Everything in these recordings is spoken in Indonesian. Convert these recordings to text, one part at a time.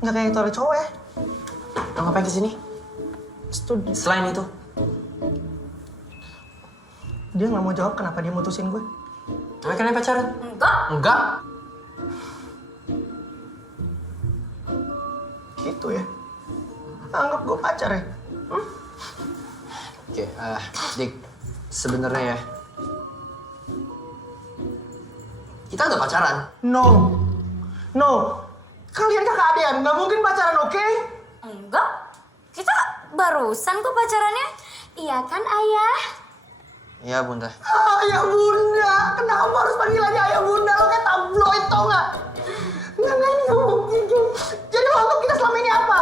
Nggak kayak itu ada cowok ya. Lo ngapain kesini? Studi. Selain itu? Dia nggak mau jawab kenapa dia mutusin gue. Emang kalian pacaran? Enggak. Enggak. Gitu ya. Anggap gue pacar ya. Oke, Dik. Sebenarnya ya. Kita udah pacaran. No. Kalian kakak adean, nggak mungkin pacaran, oke? Enggak. Kita barusan kok pacarannya. Iya kan, Ayah? Iya, Bunda. Ayah bunda, kenapa harus panggil aja ayah bunda? Lo kayak tabloid tau nggak? Nggak, ini nggak mungkin. Jadi lo anggap kita selama ini apa?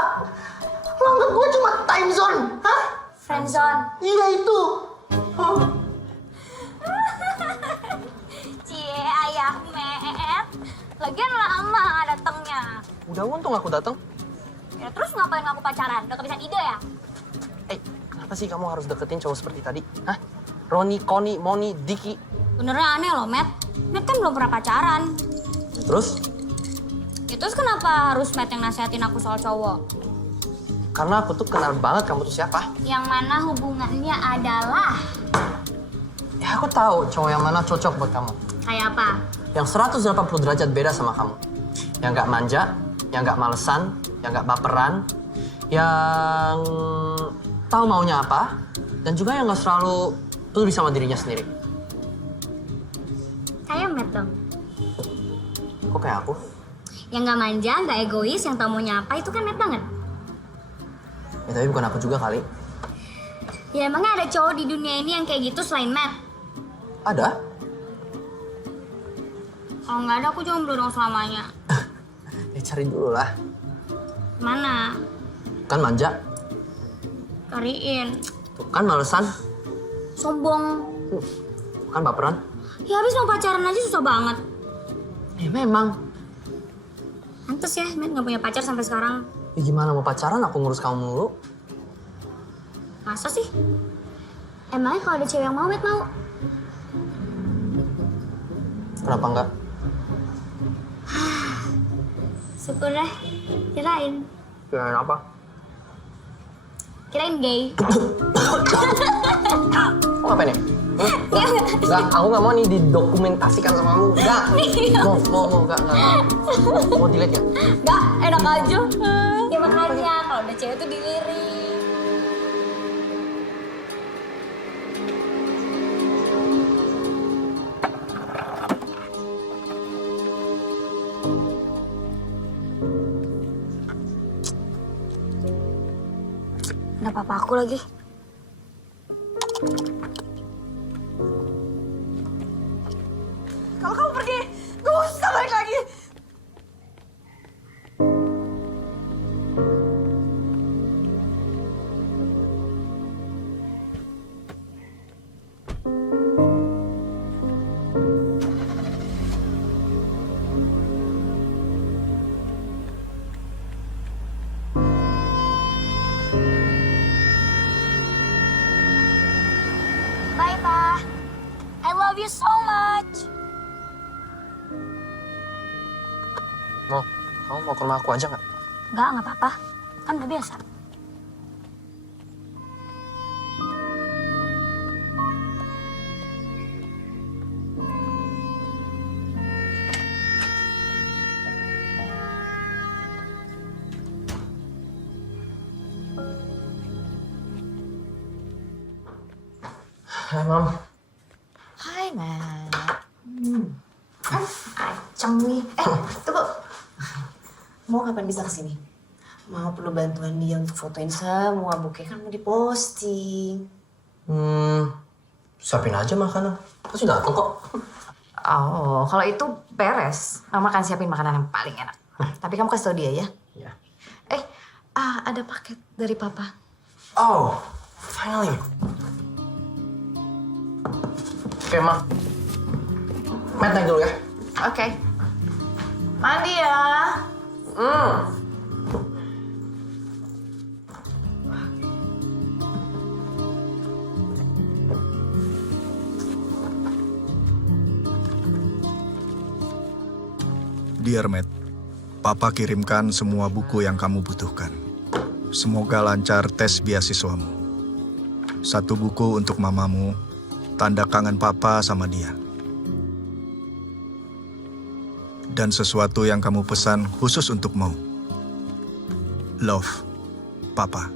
Lo anggap gue cuma time zone, hah? Friendzone. Iya itu. Cie, Ayah Met. Lagian lama datangnya. Udah untung aku datang. Ya terus ngapain ngaku pacaran? Udah kebiasaan ide ya? Kenapa sih kamu harus deketin cowok seperti tadi? Hah? Roni, Koni, Moni, Diki. Benernya aneh loh, Met. Met kan belum pernah pacaran. Terus? Ya terus kenapa harus Met yang nasihatin aku soal cowok? Karena aku tuh kenal banget kamu tuh siapa. Yang mana hubungannya adalah... Ya aku tahu cowok yang mana cocok buat kamu. Kayak apa? Yang 180 derajat beda sama kamu. Yang nggak manja, yang nggak malesan, yang nggak baperan, yang tahu maunya apa, dan juga yang nggak selalu peduli sama dirinya sendiri. Kayak Met dong. Kok kayak aku? Yang nggak manja, nggak egois, yang tahu maunya apa, itu kan Met banget. Ya tapi bukan aku juga kali. Ya emangnya ada cowok di dunia ini yang kayak gitu selain Met? Ada? Kalau nggak ada, aku jomblo dong selamanya. Ya cari dulu lah. Mana? Kan manja, Cariin. tuh kan malesan, Sombong. kan baperan. Ya habis mau pacaran aja susah banget. Ya memang. Pantes ya, Met nggak punya pacar sampai sekarang. Ya gimana mau pacaran aku ngurus kamu mulu? Masa sih? Emangnya kalau ada cewek yang mau, Met mau? Kenapa enggak? Syukur deh. Kirain. Kirain apa? Kirain gay. Kamu ngapain ya? Enggak, aku nggak mau nih didokumentasikan sama kamu. Enggak. Mau, enggak. Mau delete ya? Nggak, enak aja. Ya makanya kalau ada cewek tuh dilirik. Ada papa aku lagi. Kalau kamu pergi, gue usah balik lagi. Bye, Pa. I love you so much. Kamu mau ke rumah aku aja nggak? Nggak apa-apa. Kan udah biasa. Hai, Mam. Hai, Matt. Aceng nih. Tunggu. Mau kapan bisa kesini? Mau perlu bantuan dia untuk fotoin semua buke kan mau diposting. Siapin aja makanan. Pasti datang kok. Oh, kalau itu beres. Mama akan siapin makanan yang paling enak. Tapi kamu kasih tau dia ya. Ya. Ada paket dari papa. Oh, finally. Oke, Ma. Matt naik dulu ya. Oke. Mandi ya. Dear Matt, Papa kirimkan semua buku yang kamu butuhkan. Semoga lancar tes beasiswamu. 1 buku untuk mamamu, tanda kangen Papa sama dia. Dan sesuatu yang kamu pesan khusus untukmu. Love, Papa.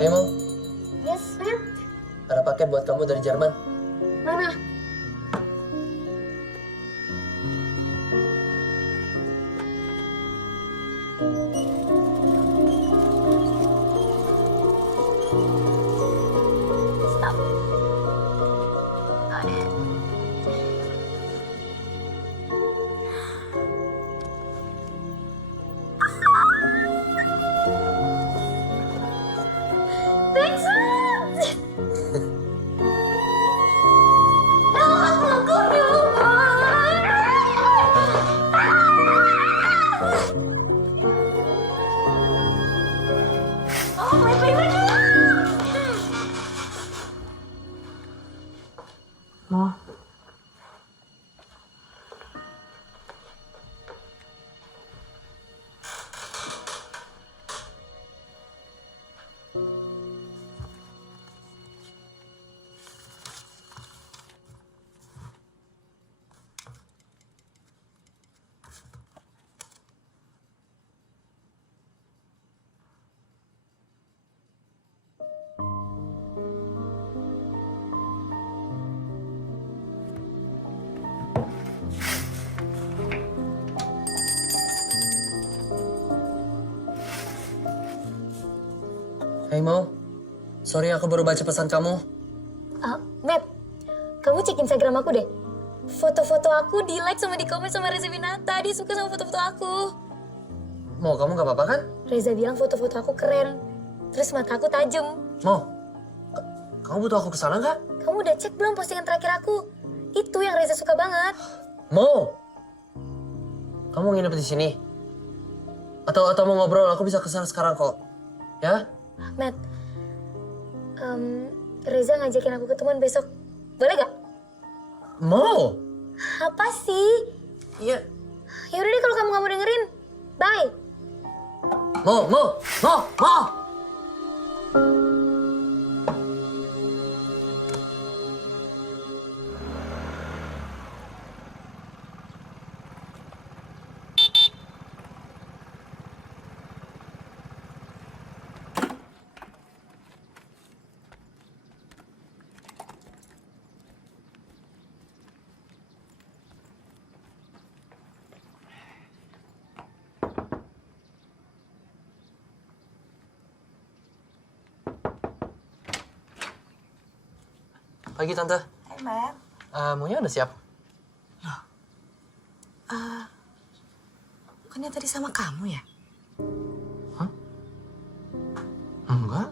Hey Mau, Yes, Matt. ada paket buat kamu dari Jerman. Mana? Stop. Got it. Thanks, Matt. Oh, my favorite one! Mau? Hey Mau, sorry aku baru baca pesan kamu. Matt, kamu cek Instagram aku deh. Foto-foto aku di-like sama di-komen sama Reza Winata. Dia suka sama foto-foto aku. Mau, kamu gak apa-apa kan? Reza bilang foto-foto aku keren. Terus mata aku tajam. Mau, kamu butuh aku kesana nggak? Kamu udah cek belum postingan terakhir aku? Itu yang Reza suka banget. Mau, kamu nginep di sini? Atau mau ngobrol? Aku bisa kesana sekarang kok. Ya? Matt, Reza ngajakin aku ketemuan besok. Boleh gak? Mau? Apa sih? Iya. Yaudah deh kalau kamu gak mau dengerin. Bye. Mau. Pagi Tante. Hai, Matt. Maunya udah siap? Bukannya tadi sama kamu ya? Enggak.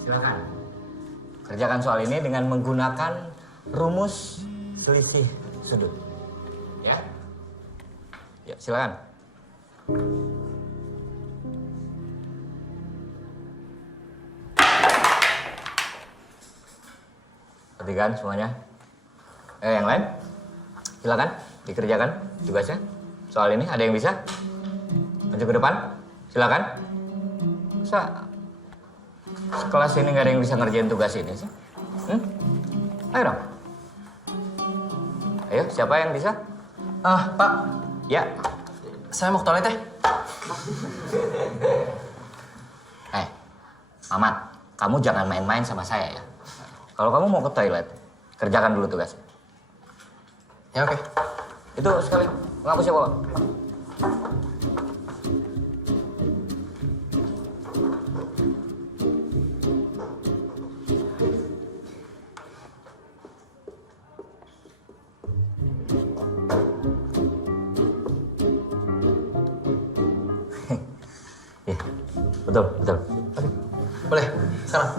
Silakan. Kerjakan soal ini dengan menggunakan rumus selisih sudut. Ya? Ya, silakan. Perhatikan semuanya. Yang lain? Silakan dikerjakan tugasnya. Soal ini ada yang bisa? Maju ke depan. Silakan. Sekelas ini nggak ada yang bisa ngerjain tugas ini sih. Ayo dong. Ayo, siapa yang bisa? Pak. Ya. Saya mau ke toilet ya. Mamat, kamu jangan main-main sama saya ya. Kalau kamu mau ke toilet, kerjakan dulu tugasnya. Ya oke. Itu sekali, ngaku siapa? Betul. Boleh, sekarang.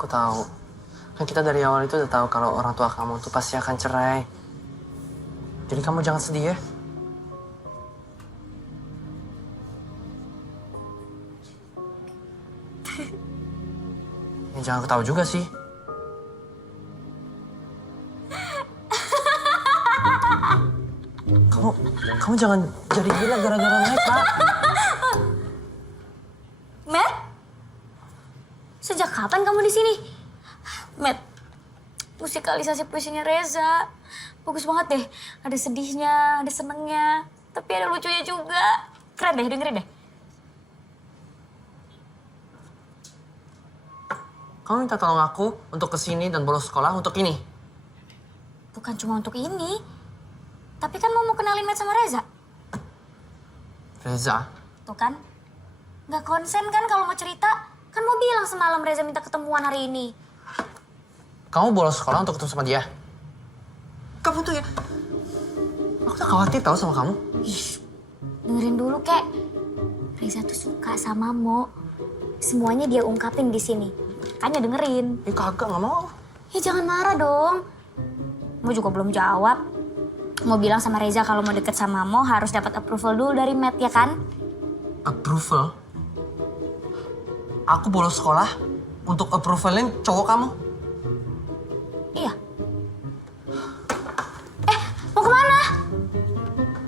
Aku tahu. Kan kita dari awal itu udah tahu kalau orang tua kamu tuh pasti akan cerai. Jadi kamu jangan sedih ya. Ya jangan ketawa juga sih. Kamu jangan jadi gila gara-gara naik, Pak. Matt? Sejak kapan kamu di sini? Matt, musikalisasi puisinya Reza. Bagus banget deh. Ada sedihnya, ada senengnya. Tapi ada lucunya juga. Keren deh, dengerin deh. Kamu minta tolong aku untuk kesini dan bolos sekolah untuk ini. Bukan cuma untuk ini. Tapi kan mau kenalin Matt sama Reza. Reza? Tuh kan. Nggak konsen kan kalau mau cerita. Kan mau bilang semalam Reza minta ketemuan hari ini. Kamu bolos sekolah untuk ketemu sama dia? Kamu tuh ya... Aku tak khawatir tahu sama kamu. Dengerin dulu, Kek. Reza tuh suka sama Mo. Semuanya dia ungkapin di sini. Makanya dengerin. Kagak, nggak mau. Ya jangan marah dong. Mo juga belum jawab. Mau bilang sama Reza kalau mau deket sama Mo harus dapat approval dulu dari Matt, ya kan? Approval? Aku bolos sekolah untuk approvalin cowok kamu? Iya. Mau kemana?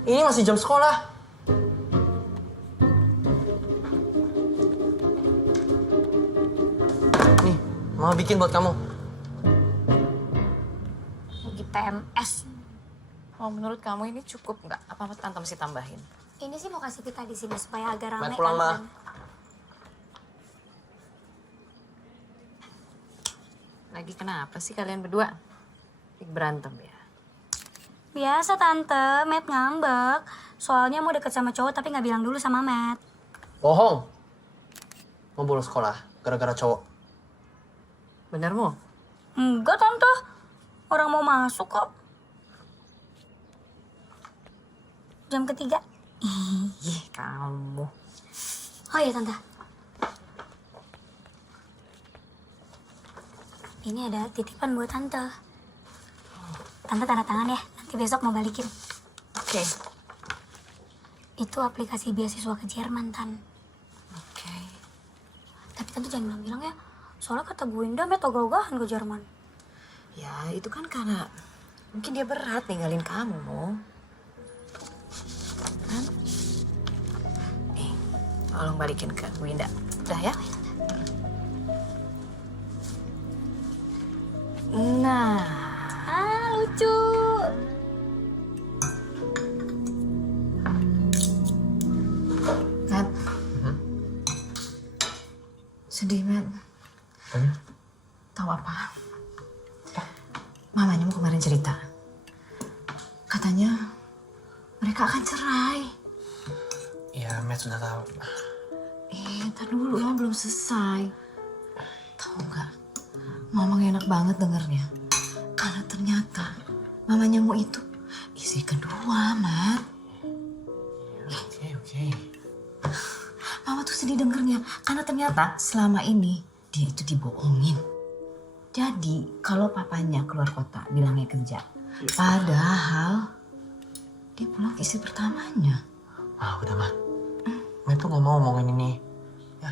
Ini masih jam sekolah. Nih, Mama bikin buat kamu. Lagi PMS. Oh, menurut kamu ini cukup nggak? Apa tante mesti tambahin? Ini sih mau kasih pita di sini supaya agak rame. Matt pulang, Ma. Lagi kenapa sih kalian berdua? Lagi berantem ya? Biasa Tante, Matt ngambek. Soalnya mau deket sama cowok tapi nggak bilang dulu sama Matt. Bohong. Mau bolos sekolah gara-gara cowok. Bener Mo? Enggak Tante, orang mau masuk kok. Jam ketiga. Ih, kamu. Oh iya Tante. Ini ada titipan buat Tante. Tante tanda tangan ya, nanti besok mau balikin. Oke. Itu aplikasi beasiswa ke Jerman, Tan. Oke. Tapi Tante jangan bilang-bilang ya, soalnya kata Bu Indah Matt ogah-ogahan ke Jerman. Ya, itu kan karena mungkin dia berat ninggalin kamu, Mo. Kan? Nih, tolong balikin ke Bu Indah. Udah ya? Nah, Lucu. Matt. Sedih, Matt. Tahu apa? Mamanya mau kemarin cerita. Katanya mereka akan cerai. Iya, Matt sudah tahu. Ntar dulu ya, belum selesai. Tahu nggak? Mama gak enak banget dengernya. Karena ternyata mamanya Mo itu istri kedua, Matt. Oke. Mama tuh sedih dengernya. Karena ternyata selama ini dia itu dibohongin. Jadi kalau papanya keluar kota bilangnya kerja. Padahal dia pulang istri pertamanya. Ah, udah, Ma. Matt tuh nggak mau ngomongin ini. Ya.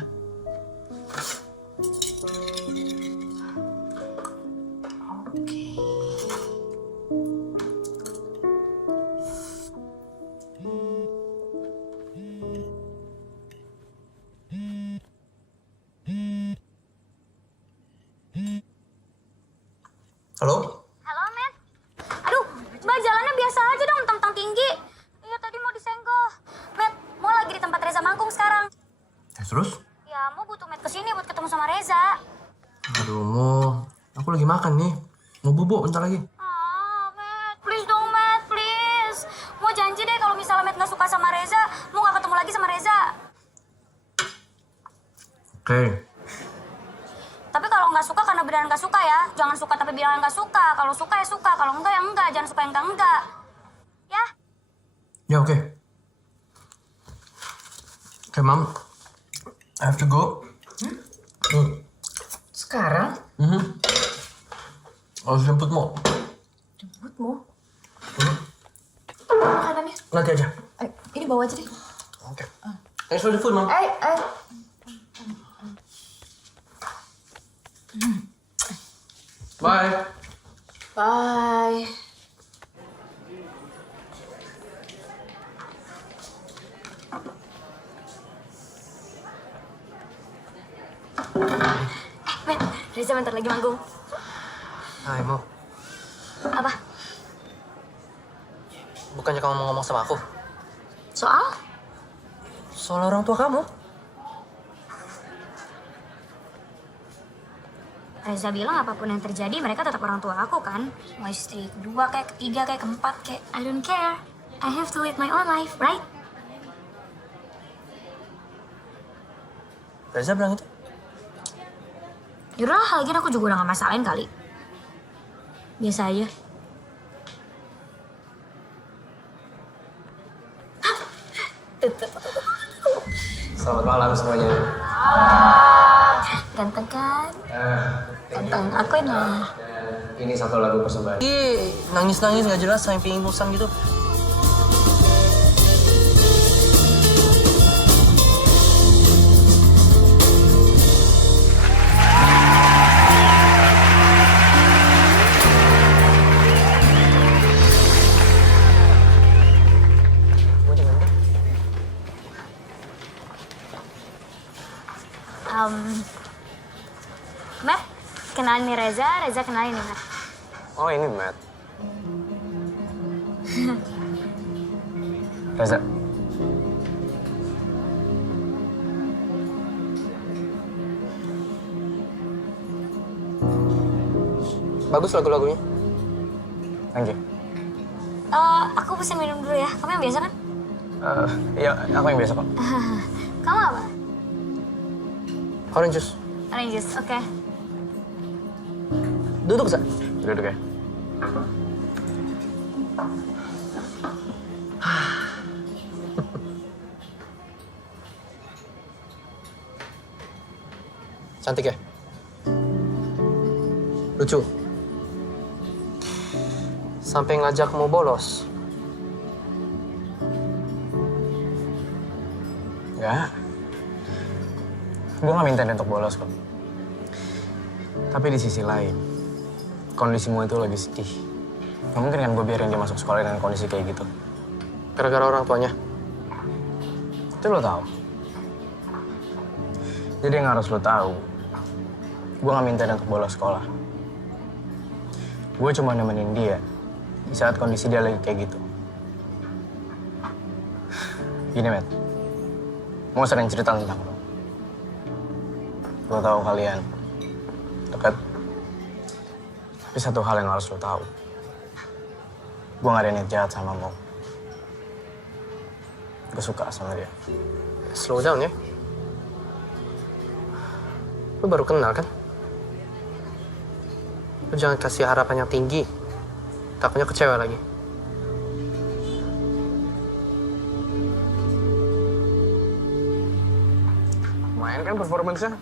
Oke. Halo? Halo, Matt. Aduh, Mbak jalannya biasa aja dong, tentang tinggi. Iya, tadi mau disenggol. Matt, mau lagi di tempat Reza manggung sekarang. Terus? Ya, mau butuh Matt kesini buat ketemu sama Reza. Aduh, Mo. Aku lagi makan nih. Mau bubuk bentar lagi. Matt, please dong, Matt, please. Mau janji deh kalau misalnya Matt nggak suka sama Reza, mau nggak ketemu lagi sama Reza. Oke. Tapi kalau nggak suka karena beneran nggak suka ya. Jangan suka tapi bilang nggak suka. Kalau suka ya suka, kalau enggak ya enggak. Jangan suka yang enggak. Ya? Ya, oke. Oke, Mom. I have to go. Sekarang? Harus jemputmu. Jemputmu? Makanannya? Nanti aja. Ini bawa aja deh. Oke. Thanks for the food, Mam. Bye. Bye. Men, Reza bentar lagi manggung. Hai, Mo. Apa? Bukannya kamu mau ngomong sama aku? Soal? Soal orang tua kamu? Reza bilang apapun yang terjadi mereka tetap orang tua aku kan. Mau istri kedua kayak ketiga kayak keempat kayak I don't care. I have to live my own life, right? Reza bilang itu? Yaudah, lagian aku juga udah gak masalahin kali. Biasa aja. Selamat malam semuanya. Ganteng kan? Ganteng, aku ini. Ini satu lagu persembahan. Nangis-nangis gak jelas, sampai pingsan gitu. Matt, kenalin nih Reza kenalin nih Matt. Oh ini Matt. Reza. Bagus lagu-lagunya. Thank you. Aku pesen minum dulu ya. Kamu yang biasa kan? Iya, aku yang biasa kok. Kamu apa? Orange juice. Orange juice, oke. Duduk, Sa. Duduk ya. Cantik ya? Lucu. Sampai ngajak mau bolos. Enggak. Gue gak minta dia untuk bolos kok. Tapi di sisi lain, kondisimu itu lagi sedih. Gak mungkin kan gue biarin dia masuk sekolah dengan kondisi kayak gitu. Gara-gara orang tuanya. Itu lo tahu. Jadi yang harus lo tahu, gue gak minta dia untuk bolos sekolah. Gue cuma nemenin dia di saat kondisi dia lagi kayak gitu. Gini, Matt. Mau sering cerita tentang lo. Lo tahu kalian dekat. Tapi satu hal yang harus lo tahu. Gue gak ada niat jahat sama Mo. Gue suka sama dia. Slow down ya. Lu baru kenal kan? Lu jangan kasih harapan yang tinggi. Takutnya kecewa lagi. Lumayan kan performance-nya?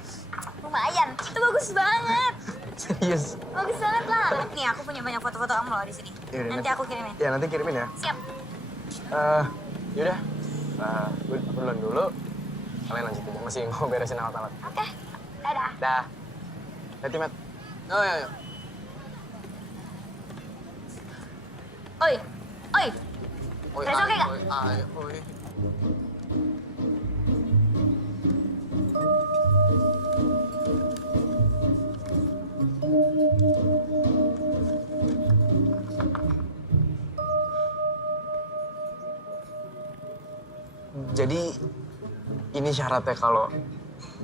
Lumayan, itu bagus banget. Serius? Bagus banget lah. Nih, aku punya banyak foto-foto kamu loh di sini. Yaudah, Nanti aku kirimin. Ya, nanti kirimin ya. Siap. Yaudah. Gue duluan dulu. Kalian lanjut aja. Masih mau beresin alat-alat. Oke. Dadah. Dah. Hati, Matt. Oh iya, iya. Oi. Oi. Oi, Reza oke nggak? oi, ai, oi. Jadi, ini syaratnya kalau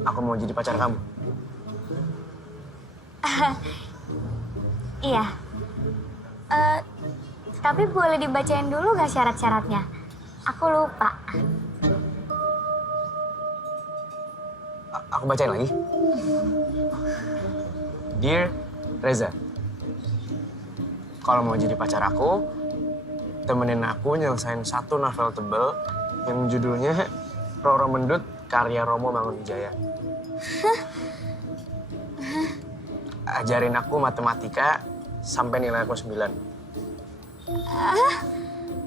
aku mau jadi pacar kamu. Iya. Tapi boleh dibacain dulu gak syarat-syaratnya? Aku lupa. Aku bacain lagi. Dear Reza, kalau mau jadi pacar aku, temenin aku nyelesain satu novel tebel yang judulnya Roro Mendut karya Romo Mangunwijaya. ajarin aku matematika sampai nilai aku 9.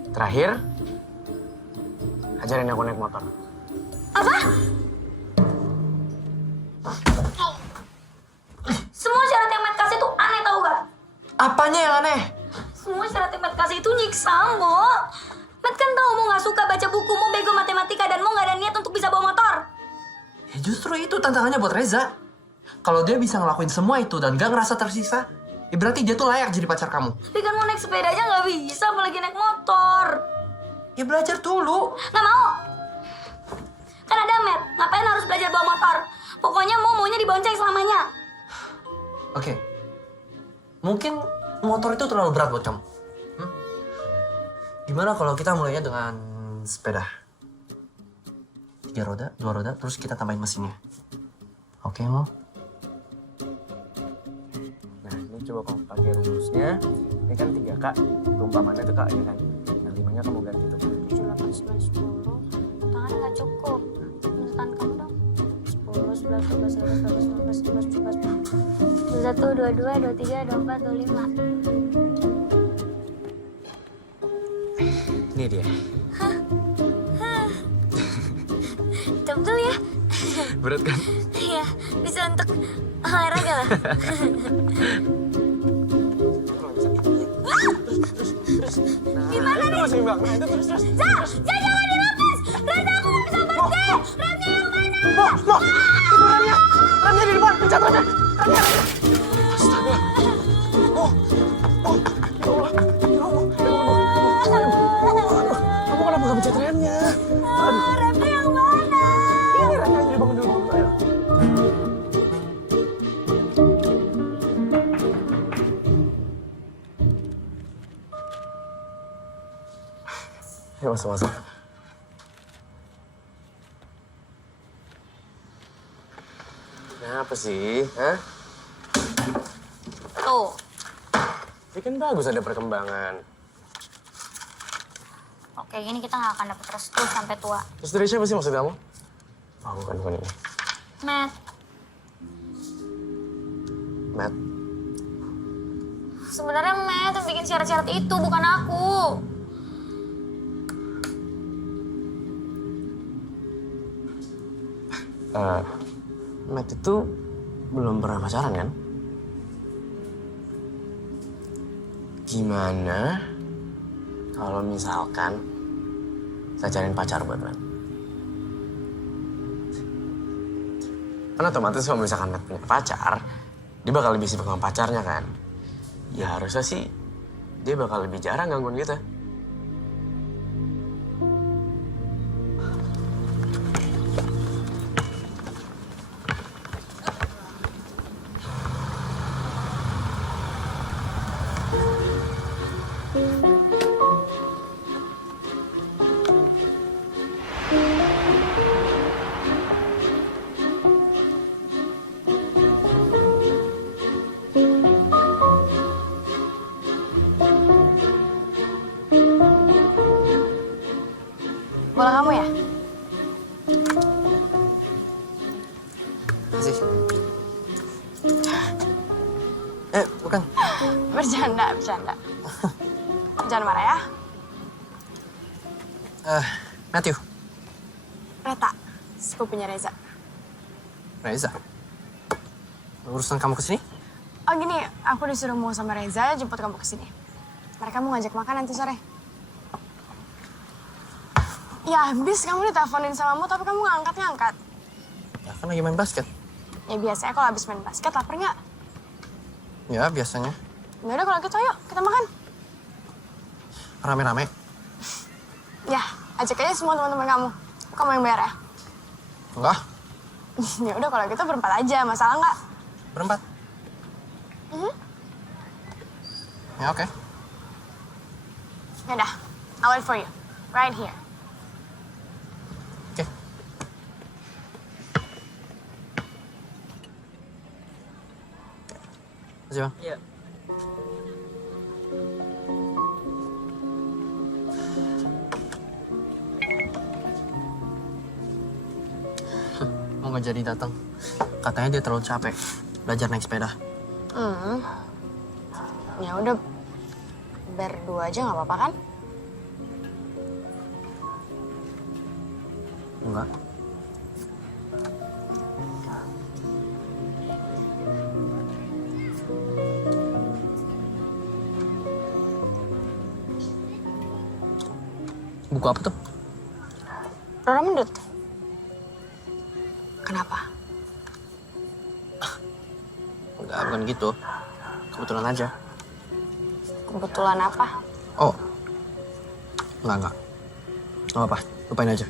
Terakhir, ajarin aku naik motor. Apa? Semua syarat yang Matt kasih tuh aneh tau gak? Apanya yang aneh? Semua syarat yang Matt kasih itu nyiksa Mo. Matt kan tau Mo gak suka baca buku, Mo bego matematika, dan Mo gak ada niat untuk bisa bawa motor. Ya justru itu tantangannya buat Reza. Kalau dia bisa ngelakuin semua itu dan gak ngerasa tersisa, ya berarti dia tuh layak jadi pacar kamu. Tapi kan mau naik sepeda aja gak bisa, apalagi naik motor. Ya belajar dulu. Gak mau. Kan ada Matt, ngapain harus belajar bawa motor? Pokoknya Mo maunya dibonceng selamanya. Oke. Mungkin motor itu terlalu berat buat kamu. Gimana kalau kita mulainya dengan sepeda? 3 roda, 2 roda, terus kita tambahin mesinnya. Oke, Mo? Nah, ini coba kamu pakai rumusnya. Ini kan 3K, perumpamannya itu Kak, ya kan? Yang 5-nya kamu ganti tuh. 7, 8, 9, 10. Tangan gak cukup. Tangan kamu dong. 10, 11, 12, 13, 14, 15, 16, 17, 21, 22, 23, 24, 25. Ini dia. Tebel ya? Berat kan? Iya, bisa untuk olahraga lah. Gimana nih? Terus, Bang. Nah, itu terus. Jangan dilepas! Reza, aku gak bisa berhenti! Remnya yang mana? Mo, itu remnya. Remnya di depan, pencet remnya. Remnya. Astaga. Oh. Ya Allah. Kamu kenapa gak pencet remnya? Remnya yang mana? Ini remnya jadi bangun dulu. Ayo. Ayo masuk. Kenapa sih? Hah? Tuh. Ini kan bagus ada perkembangan. Oke, gini kita gak akan dapet restu sampai tua. Terus dari siapa sih maksud kamu? Oh, bukan ini. Matt, Matt. sebenarnya Matt yang bikin syarat-syarat itu, bukan aku. Matt itu belum pernah pacaran kan? Gimana kalau misalkan saya cariin pacar buat Matt? Kan otomatis kalau misalkan Matt punya pacar, dia bakal lebih sibuk sama pacarnya kan? Ya harusnya sih dia bakal lebih jarang gangguin kita. Bola kamu ya? Makasih. Bukan. Bercanda. Jangan marah ya. Matthew. Reta, sepupunya Reza. Reza. Urusan kamu kesini? Oh gini, aku disuruh mau sama Reza jemput kamu ke sini. Mereka mau ngajak makan nanti sore. Ya habis kamu diteleponin sama Mo tapi kamu nggak angkat. Ya kan lagi main basket. Ya biasanya kalau habis main basket lapar nggak? Ya biasanya. Ya udah kalau gitu ayo kita makan. Rame-rame. Ya ajak aja semua teman-teman kamu. Kamu yang bayar ya? Enggak. Ya udah kalau gitu berempat aja, masalah nggak? Berempat. Ya oke. Ya udah, I'll wait for you. Right here. Oke. Makasih bang. Iya. Mau nggak jadi datang. Katanya dia terlalu capek belajar naik sepeda. Ya udah, berdua aja nggak apa-apa kan? Enggak. Buku apa tuh? Rora Mendut. Kenapa? Enggak, bukan gitu. Kebetulan aja. Kebetulan apa? Oh. Enggak. Nggak apa-apa, lupain aja.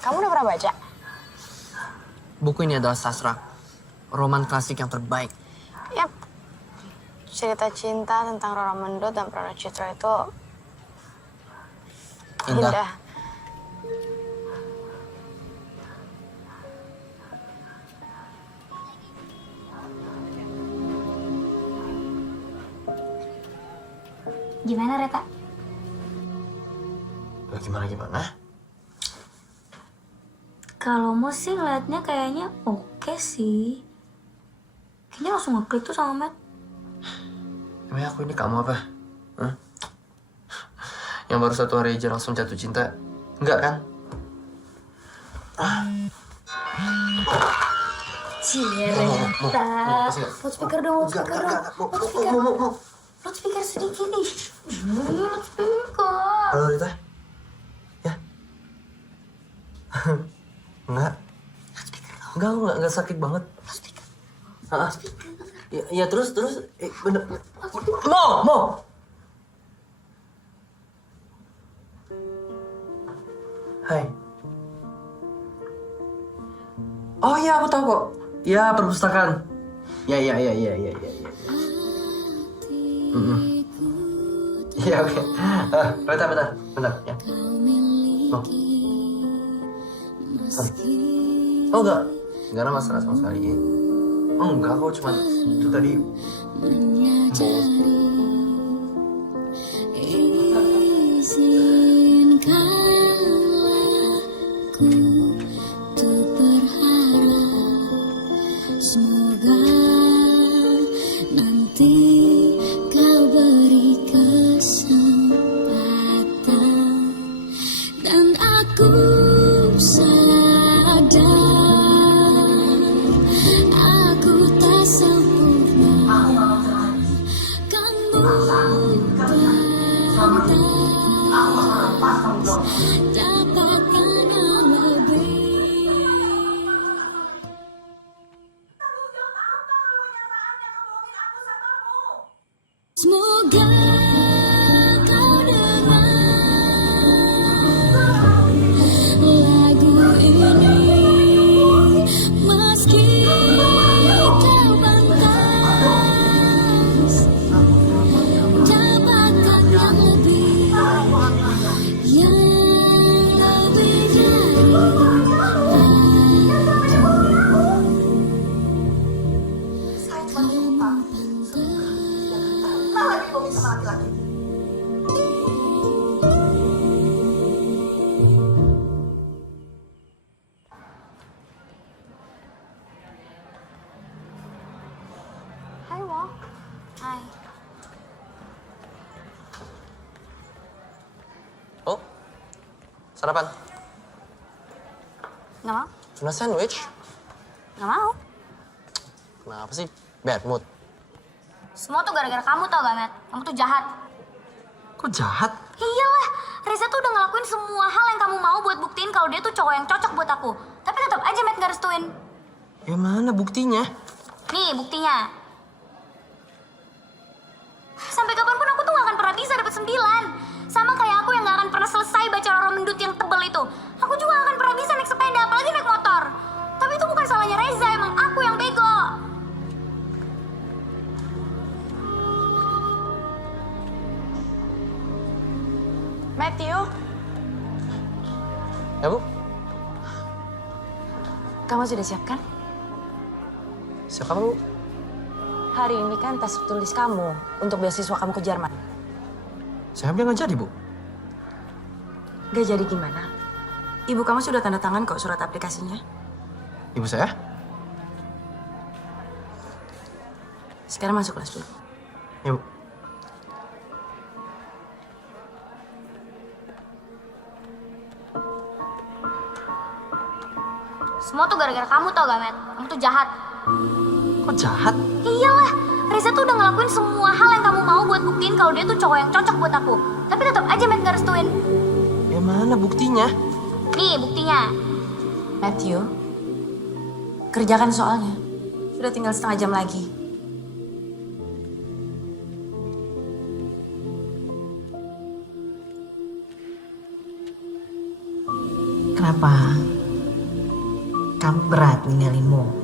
Kamu udah pernah baca? Buku ini adalah sastra. Roman klasik yang terbaik. Yap. Cerita cinta tentang Rora Mendut dan Rara Citra itu indah. Gimana, Reta? Gimana? Kalau mau sih ngeliatnya kayaknya oke sih. Kayaknya langsung ngeklik tuh sama Matt. Emangnya aku ini kamu apa? Hah? Yang baru 1 hari aja langsung jatuh cinta? Enggak kan? Cie, Mau, Reta. pasti nggak? Loudspeaker dong, loudspeaker dong. Mau. Loudspeaker sedikit nih. Loudspeaker. Halo Rita? Ya? Enggak. Enggak, aku enggak sakit banget. Ya terus bener. Mau. Hai. Oh iya, aku tahu kok. Ya, perpustakaan. Ya. Iya, oke. Bentar, ya. Oh enggak ada masalah sama sekali. Oh enggak, kok cuma itu tadi. Semoga nanti kau beri kesempatan dan aku sadar aku tak sempurna. Kamu pantas dapatkan yang lebih. Semoga kau dengar lagu ini, meski kau pantas dapatkan yang lebih dari Saya cuma lupa. Nah lagi bohong sama laki-laki. Hai, Wo. Hai. Oh, sarapan. Nggak mau? Tuna sandwich. Nggak mau. Kenapa sih? Bad mood. Semua tuh gara-gara kamu tau gak, Matt? Kamu tuh jahat. Kok jahat? Iyalah, Reza tuh udah ngelakuin semua hal yang kamu mau buat buktiin kalau dia tuh cowok yang cocok buat aku. Tapi tetap aja Matt gak restuin. Ya mana buktinya? Nih buktinya. Sampai kapanpun aku tuh gak akan pernah bisa dapet 9. Sama kayak aku yang gak akan pernah selesai baca Rora Mendut yang tebel itu. Aku juga gak akan pernah bisa naik sepeda, apalagi naik motor. Tapi itu bukan salahnya Reza, emang aku yang bego. Matthew, Ya Bu? kamu sudah siap kan? Siapa Bu? Hari ini kan tes tulis kamu untuk beasiswa kamu ke Jerman. Saya bilang nggak jadi Bu. Gak jadi gimana? Ibu kamu sudah tanda tangan kok surat aplikasinya. Ibu saya? Sekarang masuk kelas dulu. Ibu. Semua tuh gara-gara kamu tau gak, Matt? Kamu tuh jahat. Kok jahat? Ya iyalah, Reza tuh udah ngelakuin semua hal yang kamu mau buat buktiin kalau dia tuh cowok yang cocok buat aku. Tapi tetap aja Matt gak restuin. Ya mana buktinya? Nih buktinya. Matthew, kerjakan soalnya. Sudah tinggal setengah jam lagi. Kenapa kamu berat ninggalinmu?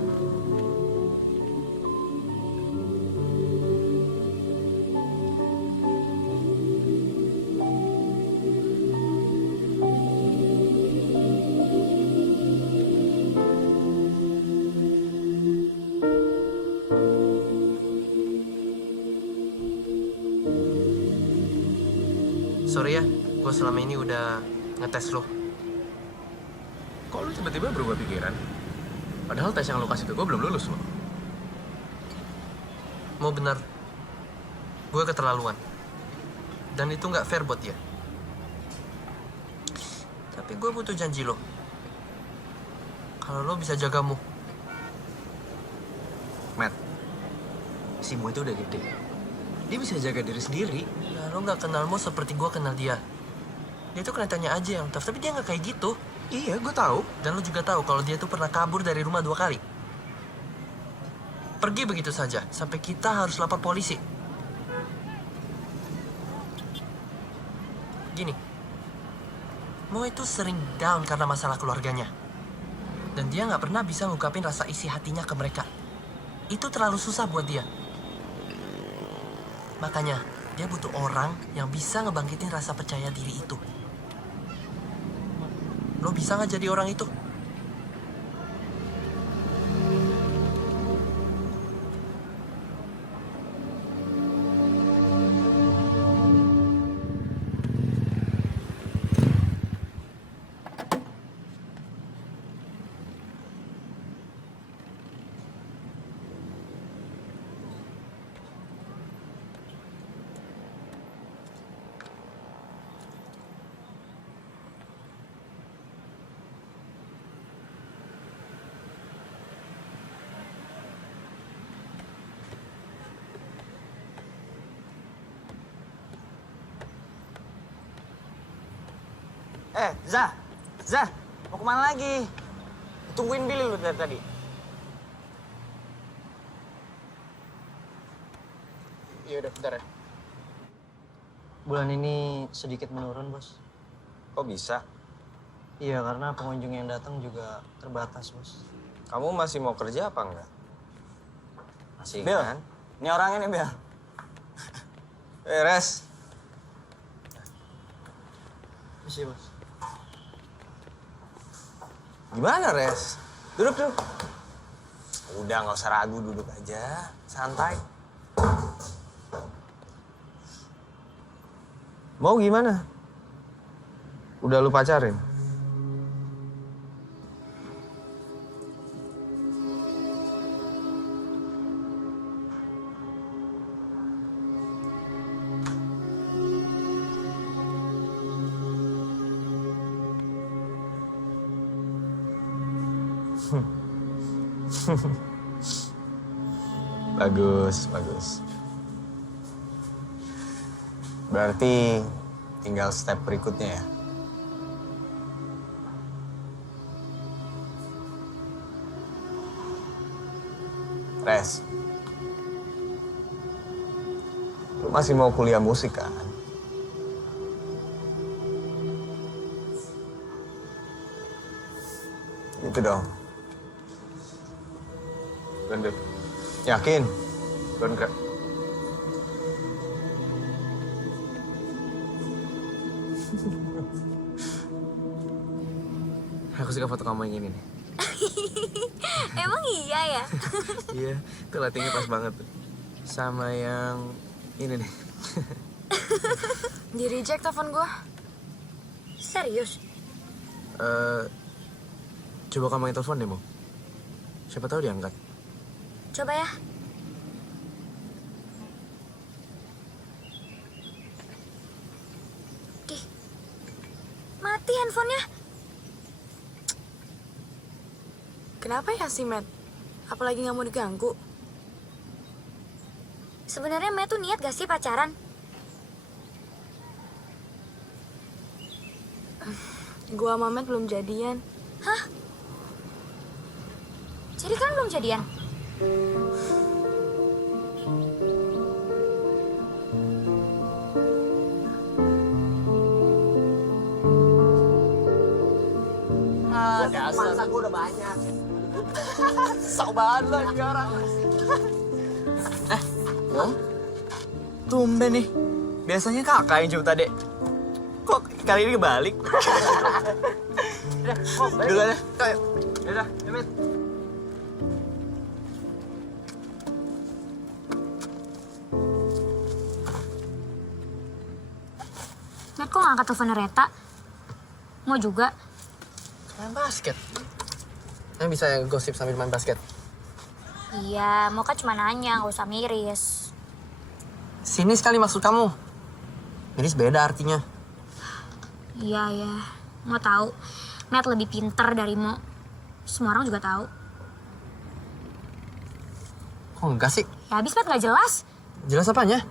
Sorry ya, gue selama ini udah ngetes lo. Kok lu tiba-tiba berubah pikiran? Padahal tes yang lu kasih ke gue belum lulus loh. Mau bener, gue keterlaluan. Dan itu nggak fair buat dia. Tapi gue butuh janji lo. Kalau lo bisa jaga Mo. Matt, si Mo itu udah gede. Dia bisa jaga diri sendiri. Nah, lo nggak kenal Mo seperti gue kenal dia. Dia tuh kelihatannya aja yang tough, tapi dia nggak kayak gitu. Iya, gue tahu. Dan lo juga tahu kalau dia tuh pernah kabur dari rumah 2 kali. Pergi begitu saja, sampai kita harus lapor polisi. Gini, Mo itu sering down karena masalah keluarganya. Dan dia nggak pernah bisa ngungkapin rasa isi hatinya ke mereka. Itu terlalu susah buat dia. Makanya, dia butuh orang yang bisa ngebangkitin rasa percaya diri itu. Lo bisa nggak jadi orang itu? Zah, mau kemana lagi? Tungguin Billy lu dari tadi. Iya udah, bentar ya. Bulan ini sedikit menurun, Bos. Kok bisa? Iya, karena pengunjung yang datang juga terbatas, Bos. Kamu masih mau kerja apa enggak? Masih Bel, kan? ini orangnya nih, Bel. Res. Masih, Bos. Gimana, Res? Duduk. Udah, nggak usah ragu, duduk aja. Santai. Mau gimana? Udah lu pacarin? Bagus. Berarti tinggal step berikutnya ya? Res, lu masih mau kuliah musik kan? Gitu dong. Bener. Yakin? Bener. Aku suka foto kamu yang ini nih. Emang iya ya? Iya, itu lightingnya pas banget tuh. Sama yang ini nih. Di reject telepon gue. Serius? Coba kamu yang telepon deh, Mo. Siapa tahu diangkat. Coba ya. Dih, mati handphonenya. Kenapa ya si Matt? Apalagi nggak mau diganggu. Sebenarnya Matt tuh niat gak sih pacaran? Gua sama Matt belum jadian. Hah? Jadi kan belum jadian? Masa gue udah banyak. Sok banget lo ini orang. Mo? Tumben nih. Biasanya kakak yang jemput adek. Kok kali ini kebalik? Duluan ya. Ayo. Yaudah, Met. Matt kok gak angkat telepon Reta? Mau juga? Main basket. Yang bisa yang gosip sambil main basket. Iya, mau kan cuma nanya, gak usah miris. Sini sekali maksud kamu. Miris beda artinya. Iya, ya. Mau tahu, Matt lebih pintar dari Mo. Semua orang juga tahu. Kok enggak sih? Ya habis Matt gak jelas. Jelas apanya?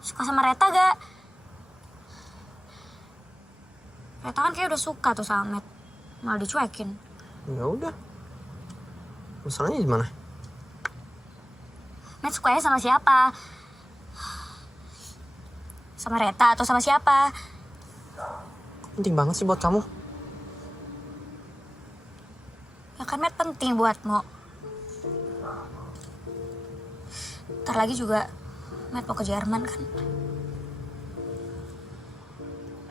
Suka sama Reta gak? Reta kan kayak udah suka tuh sama Matt. Malah dicuekin. Ya udah. Masalahnya gimana? Matt sukanya sama siapa? Sama Reta atau sama siapa? Penting banget sih buat kamu. Ya kan Matt penting buat Mo. Ntar lagi juga Matt mau ke Jerman kan?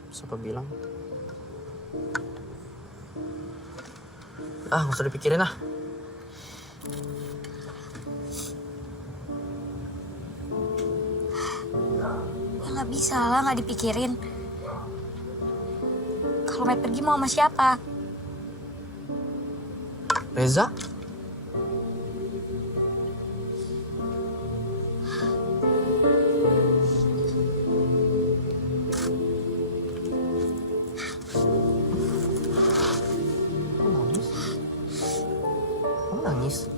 Siapa bilang? Ah, nggak usah dipikirin ah. Ya nggak bisa lah, nggak dipikirin. Kalau Matt pergi mau sama siapa? Reza? Kamu nangis?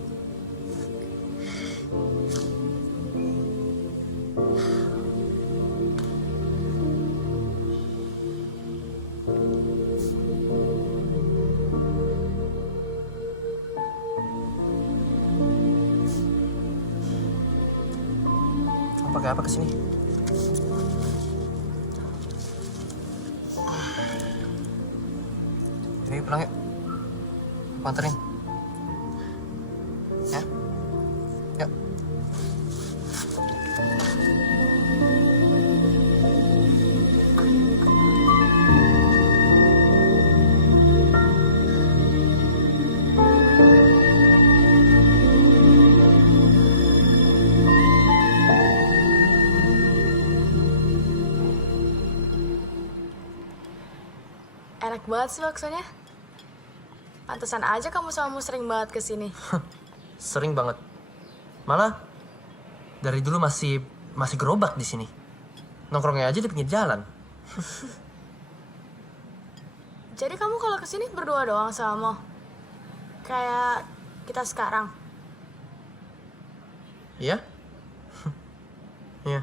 Kamu pakai apa kesini? Jadi pulang yuk. Aku anterin. Ya? Yuk. Enak banget sih baksonya. Pantesan aja kamu sama Mo sering banget kesini. Sering banget. Malah dari dulu masih gerobak di sini. Nongkrongnya aja di pinggir jalan. Jadi kamu kalau kesini berdua doang sama Mo? Kayak kita sekarang? Iya? Iya.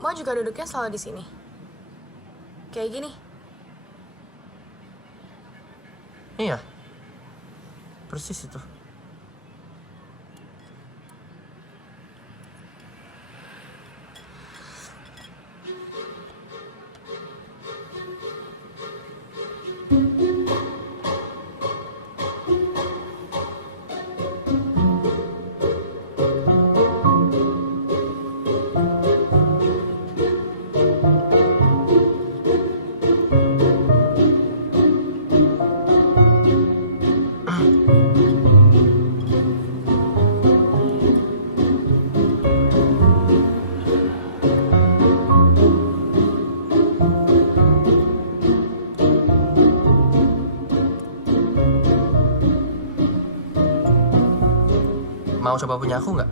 Mo juga duduknya selalu di sini? Kayak gini? Iya. Persis itu. Mau coba punya aku nggak?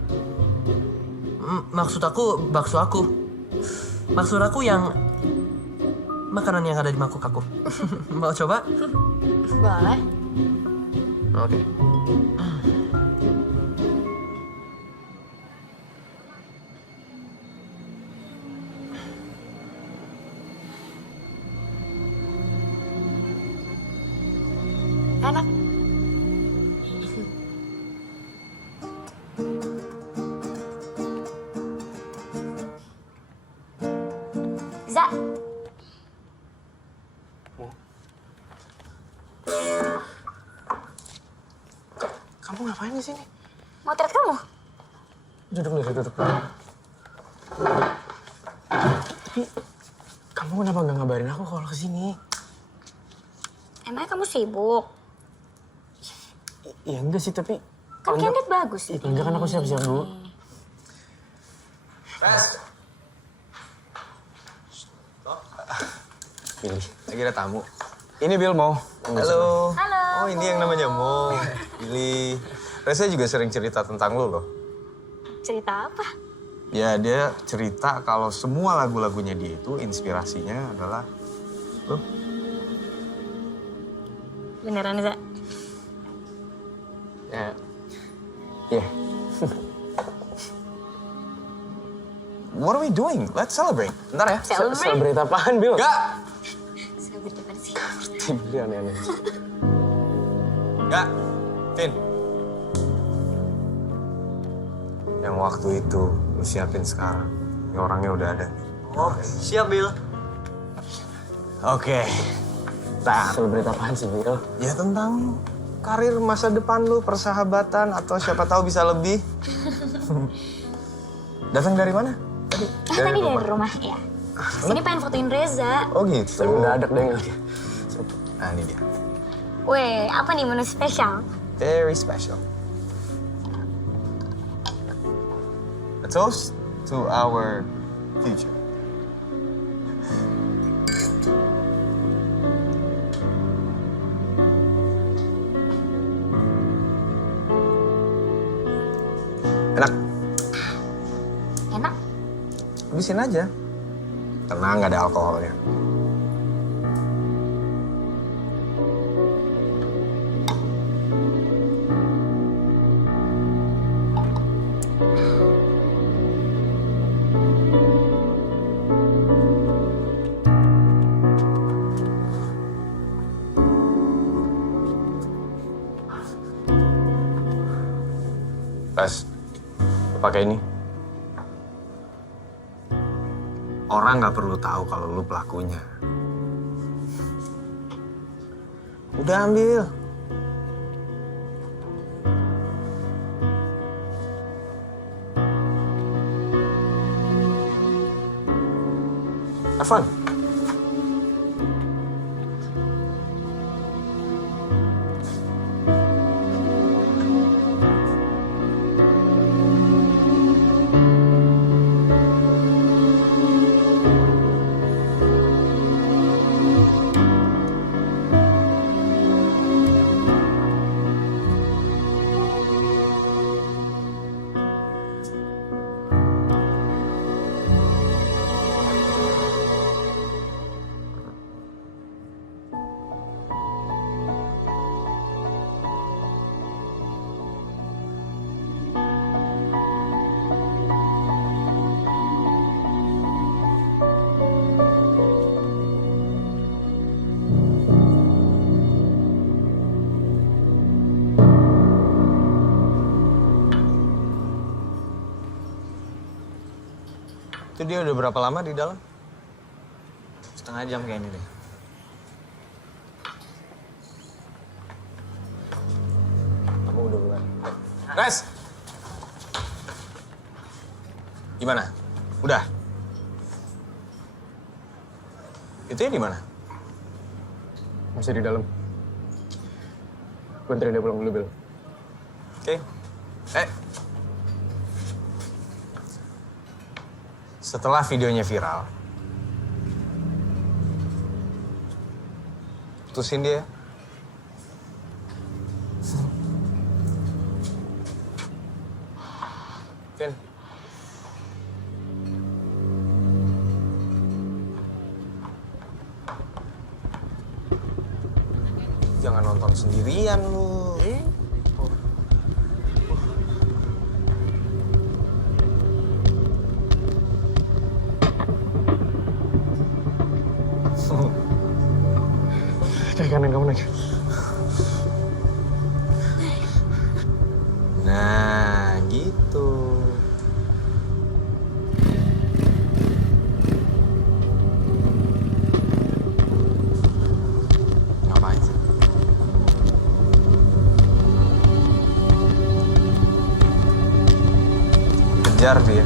Maksud aku bakso aku. Maksud aku yang makanan yang ada di mangkuk aku. Mau coba? Boleh. Oke. Enak. Za, Kamu ngapain di sini? mau teret kamu? Duduk dulu, duduk. Tapi kamu kenapa nggak ngabarin aku kalau kesini? Emangnya kamu sibuk? Ya enggak sih, tapi... Kan candid bagus. Iya, enggak kan aku siap-siap dulu. Billy, lagi ada tamu. Ini Bill Mo. Halo. Halo. Oh, ini yang namanya Mo. Billy. Reza juga sering cerita tentang lo loh. Cerita apa? Ya, dia cerita kalau semua lagu-lagunya dia itu inspirasinya adalah lo. Beneran, Za? Ya. Iya. What are we doing? Let's celebrate. Bentar ya. Celebrate? Celebrate apaan, Bill? Enggak. Celebrate apa sih? Billy aneh-aneh. Enggak. Vin. Yang waktu itu lu siapin sekarang. Ini orangnya udah ada. Oh, siap, Bill. Oke. Nah, Celebrate apaan sih, Bill? ya tentang karir masa depan lu, persahabatan, atau siapa tahu bisa lebih. Datang dari mana? Tadi Tadi dari rumah, ya. Sini pengen fotoin Reza. Oh gitu. Saya mendadak deh ngeliatnya. Nah ini dia. Weh, apa nih menu spesial? Very special. A toast to our future. Enak. Enak? Habisin aja. Tenang, nggak ada alkoholnya. Tas, lu pakai ini. Orang nggak perlu tahu kalau lu pelakunya. Udah ambil. Have fun. Itu dia udah berapa lama di dalam? Setengah jam kayaknya deh. Kamu udah bulan. Res! Gimana? Udah? Itu di mana? Masih di dalam. Gue anterin dia pulang dulu, Bill. Oke. Setelah videonya viral, putusin dia. jangan nonton sendirian lu. Naik kanan kamu naik. Nah, gitu. Ngapain sih? Kejar dia.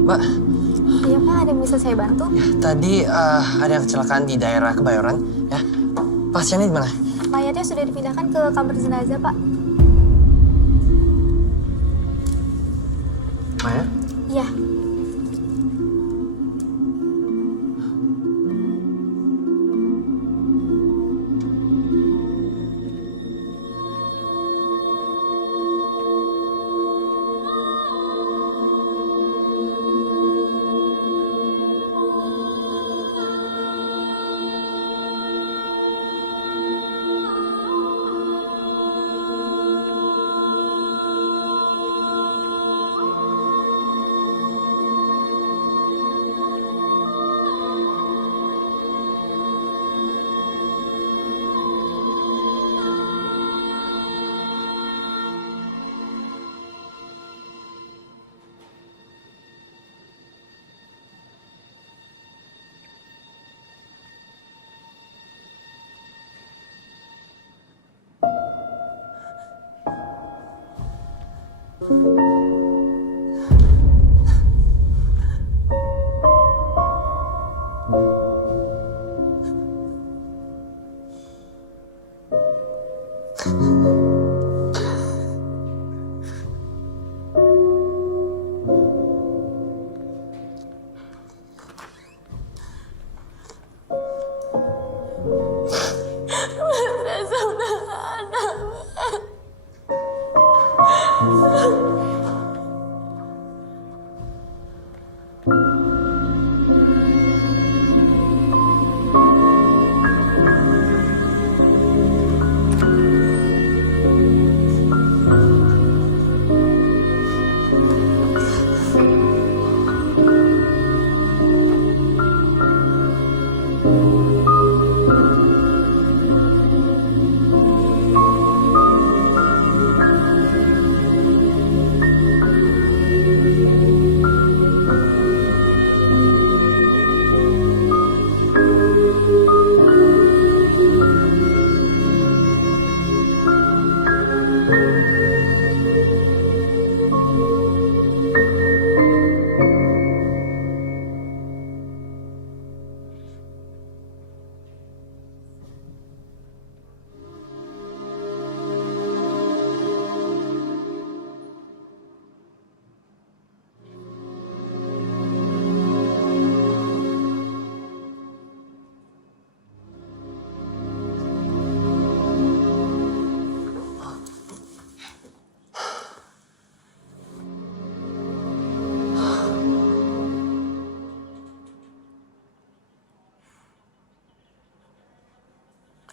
Mbak, Iya Pak, ada yang bisa saya bantu? tadi ada yang kecelakaan di daerah Kebayoran, ya. Pasiennya di mana? Mayatnya sudah dipindahkan ke kamar jenazah Pak. Maya? Iya.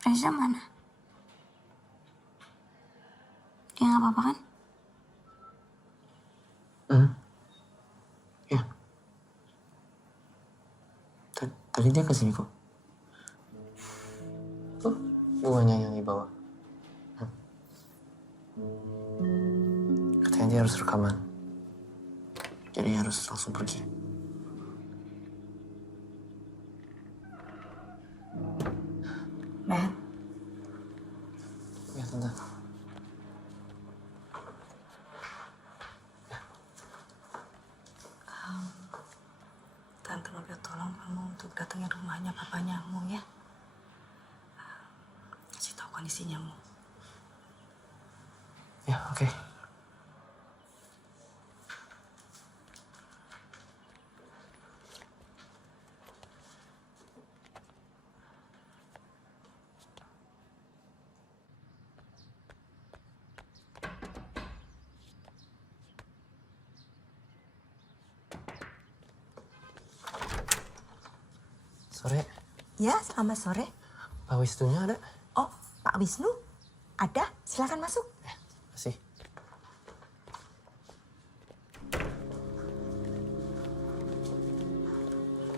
Reza mana? Dia nggak apa-apa kan? Ya. Tadi dia kesini kok. Tuh, bunganya yang dibawa. Katanya dia harus rekaman. Jadi harus langsung pergi. Matt, Ya, Tante. Tante minta tolong kamu untuk datangin rumahnya papanya kamu ya. kondisinya, Mo. Ya, oke. Sore, Ya, selamat sore. Pak Wisnunya ada? Oh, Pak Wisnu? Ada? Silakan masuk. Kasih.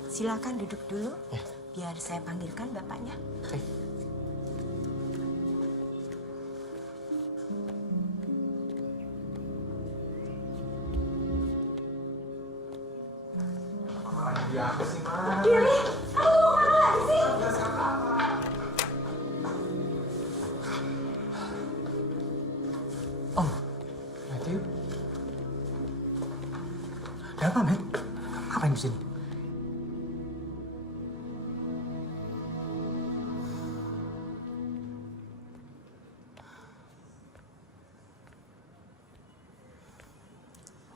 Silakan duduk dulu. Biar saya panggilkan bapaknya. Oke. Oh, Matthew. Ada apa, Matt? Ngapain di sini?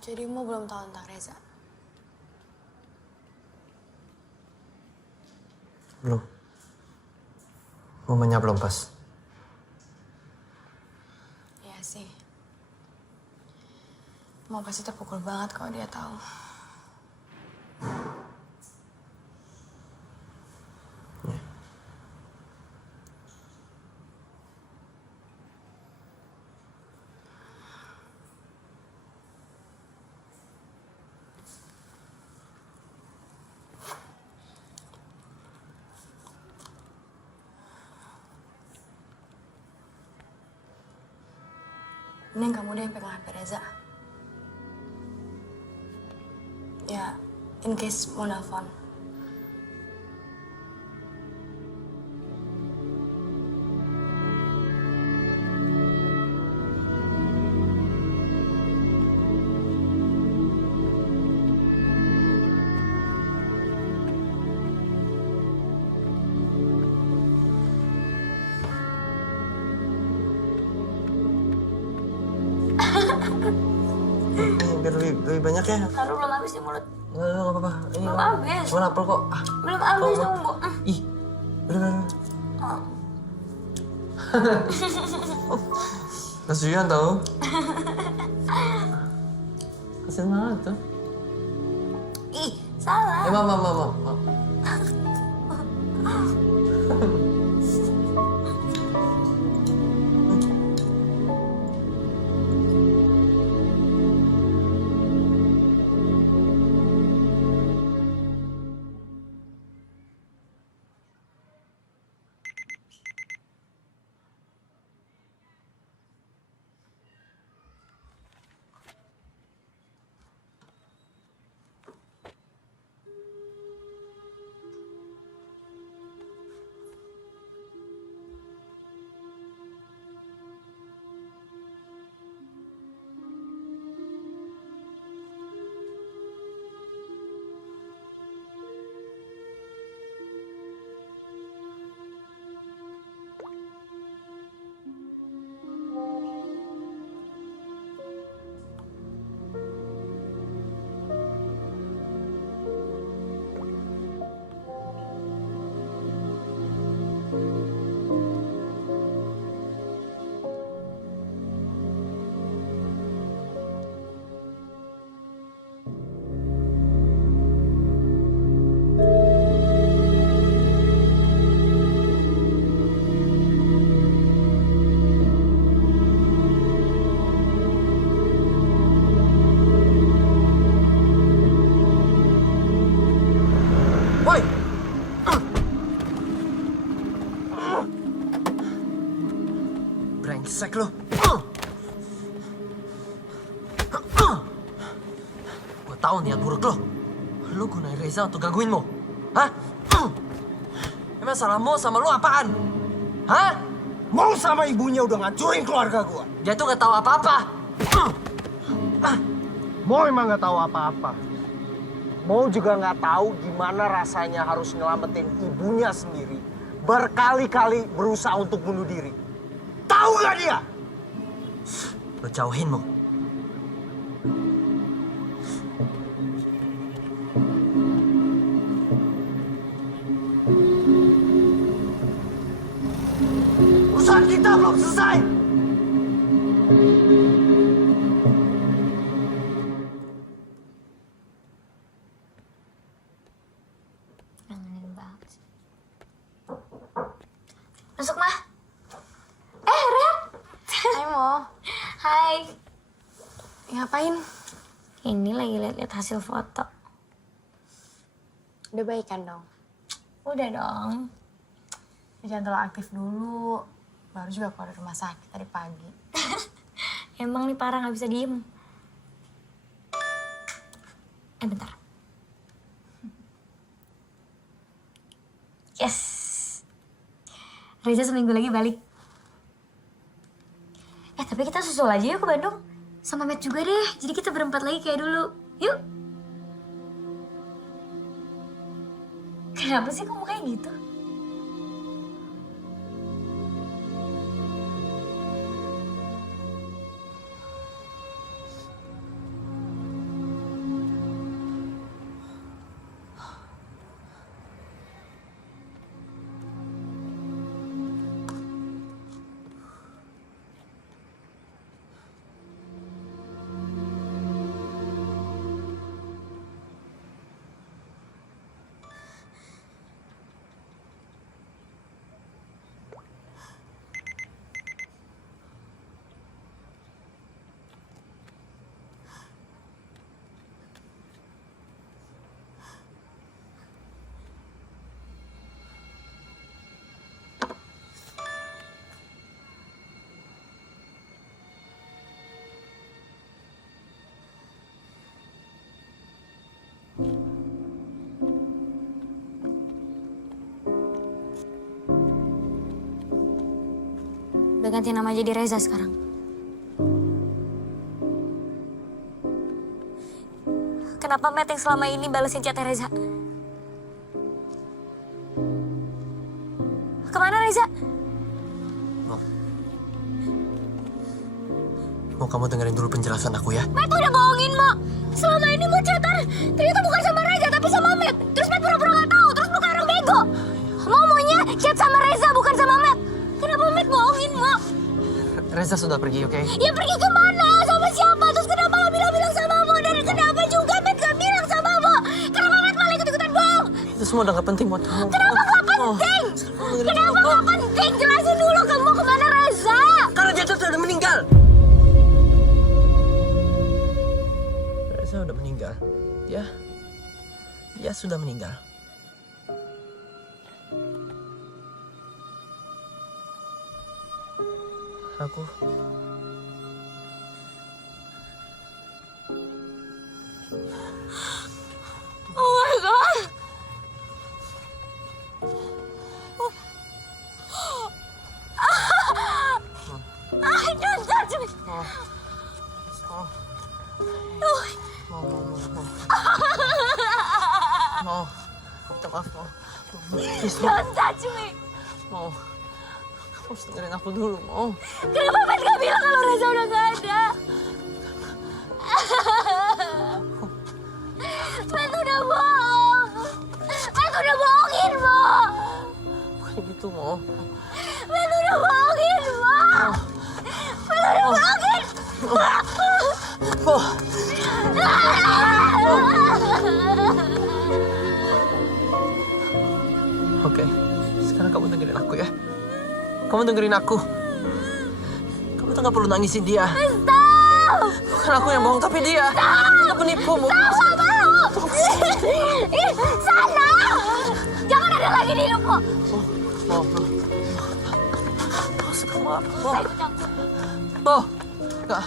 Jadi Mo belum tahu tentang Reza? Belum. Momennya belum pas. Iya sih. Mo pasti terpukul banget kalau dia tahu. Mending kamu deh yang pegang HP Reza. Ya, in case mau nelfon. Biar lebih banyak ya. Aduh, belum habis di mulut. Nggak apa-apa. Ini Belum habis. cuma apel kok. Ah, Belum habis, Kok- tunggu. Ih, bener. Kasihan tau. Kasihan banget tuh. Ih, salah. Mam. Brengsek lo. Gue tahu niat buruk lo. Lo gunain Reza untuk gangguin Mo. Hah? Emang salah Mo sama lo apaan? Hah? Mau sama ibunya udah ngancurin keluarga gua. Dia tuh gak tahu apa-apa. Mau emang nggak tahu apa-apa. Mau juga nggak tahu gimana rasanya harus nyelamatin ibunya sendiri. Berkali-kali berusaha untuk bunuh diri. tahu nggak dia? Lo jauhin, Mo. Urusan kita belum selesai. Kangenin banget sih. Masuk, Mah. Ren. Hai, Mo. Hai. Ngapain? Ini lagi lihat-lihat hasil foto. Udah baikan dong. Udah dong. Jangan terlalu aktif dulu. Baru juga keluar dari rumah sakit tadi pagi. Emang nih parah nggak bisa diem. Bentar. Yes. Reza seminggu lagi balik. Tapi kita susul aja yuk ke Bandung. Sama Matt juga deh. Jadi kita berempat lagi kayak dulu. Yuk. Kenapa sih kamu kayak gitu? Udah ganti nama jadi Reza sekarang. Kenapa Matt yang selama ini balesin chatnya Reza? Kemana Reza? Mau kamu dengerin dulu penjelasan aku ya? Matt udah bohongin, Mo. Selama ini Mo chatan ternyata bukan sama Reza tapi sama Matt. Terus Matt pura-pura gak tahu, terus bukan orang bego. Mo maunya chat sama Reza bukan sama Matt. Kenapa Matt bohongin, Mo? Reza sudah pergi, oke? Ya pergi kemana? Sama siapa? Terus kenapa gak bilang-bilang sama Mo? Dan kenapa juga Matt gak bilang sama Mo? Kenapa Matt malah ikut-ikutan bohong? Itu semua udah gak penting buat kamu. Kenapa gak penting? Kenapa gak penting? Jelasin dulu kamu kemana Reza? Karena dia tuh udah meninggal. Reza udah meninggal. Dia sudah meninggal. Aku Oh my god. Don't touch me. Mau, minta maaf, mau. Please, Don't touch me. mau. Kamu harus dengerin aku dulu, mau. Kenapa Matt gak bilang kalau Reza udah gak ada? Matt udah bohong. Matt udah bohongin, Mo. Bukan gitu, mau. Matt udah bohongin, Mo. Matt udah bohongin. Mau. Oke, sekarang kamu dengerin aku ya. Kamu dengerin aku. Kamu tuh gak perlu nangisin dia. Stop! Bukan aku yang bohong, tapi dia. Dia penipu, mau. Stop, gak mau! Ih, sana! Jangan ada lagi di hidupmu. Mau. Kamu apa? Saya ikut campur. Mau. Gak.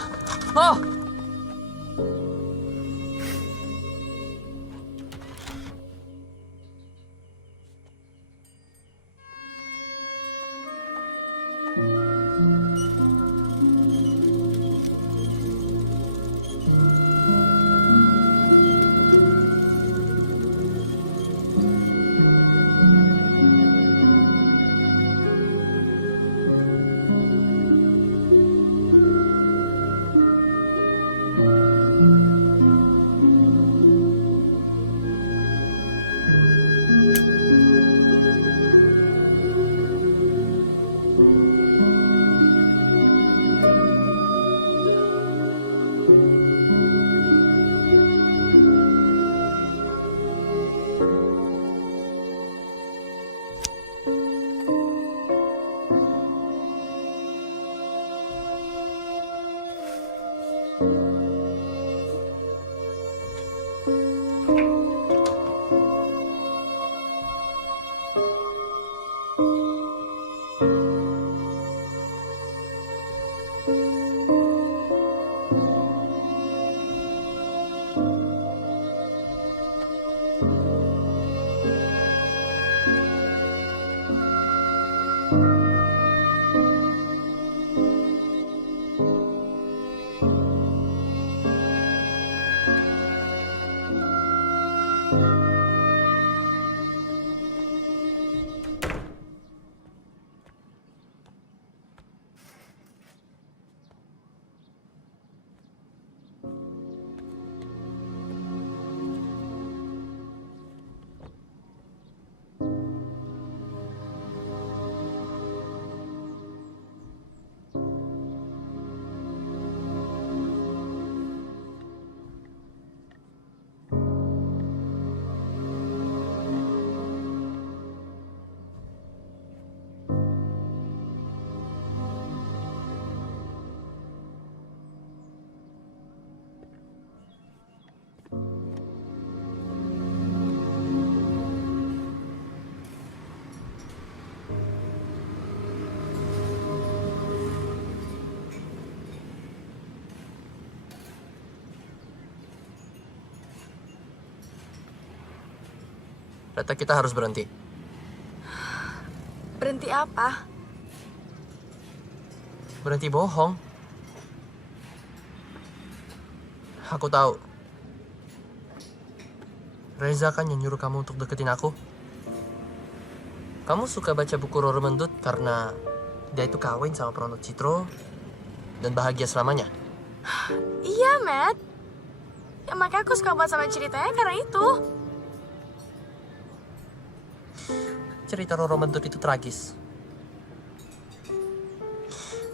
Mau. Ternyata kita harus berhenti. Berhenti apa? Berhenti bohong. Aku tahu. Reza kan yang nyuruh kamu untuk deketin aku. Kamu suka baca buku Roro Mendut karena dia itu kawin sama Prono Citro dan bahagia selamanya. Iya, Matt. Ya makanya aku suka banget sama ceritanya karena itu. Cerita Roro Mendut itu tragis.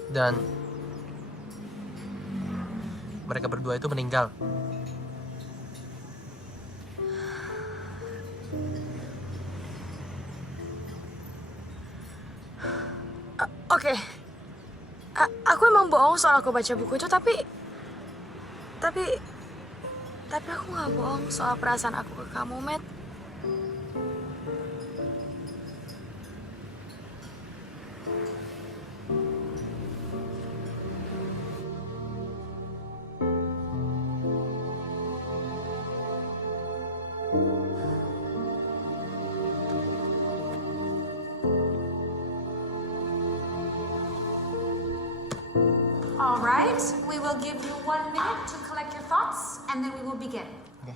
Dan mereka berdua itu meninggal. Oke. Aku emang bohong soal aku baca buku itu, tapi aku nggak bohong soal perasaan aku ke kamu, Matt. All right, we will give you 1 minute to collect your thoughts, and then we will begin. Oke.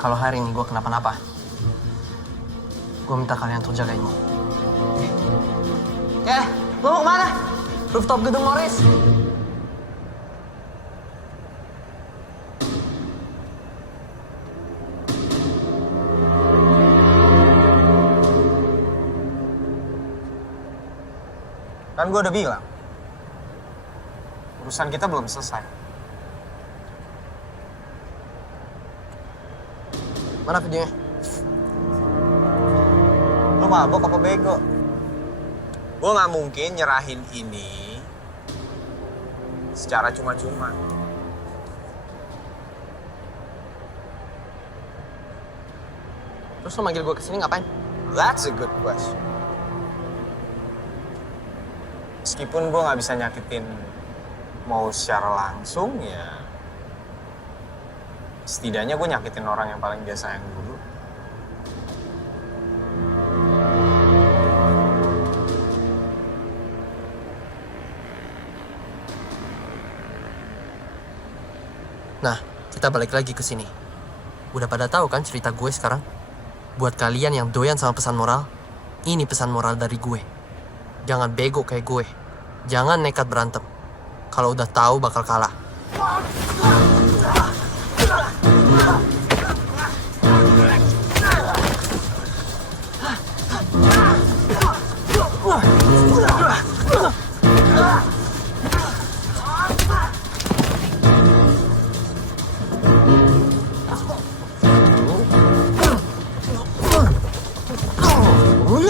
Kalau hari ini gue kenapa-napa, gue minta kalian untuk jagain gue. Lo mau kemana? Rooftop gedung Morris. Kan gue udah bilang, urusan kita belum selesai. Mana videonya? Lu mabok apa bego? Gue nggak mungkin nyerahin ini secara cuma-cuma. Terus lo manggil gue kesini ngapain? That's a good question. Meskipun gue nggak bisa nyakitin mau secara langsung, ya setidaknya gue nyakitin orang yang paling dia sayang dulu. Nah, kita balik lagi ke sini. Udah pada tahu kan cerita gue sekarang? Buat kalian yang doyan sama pesan moral, ini pesan moral dari gue. Jangan bego kayak gue. Jangan nekat berantem. Kalau udah tahu bakal kalah.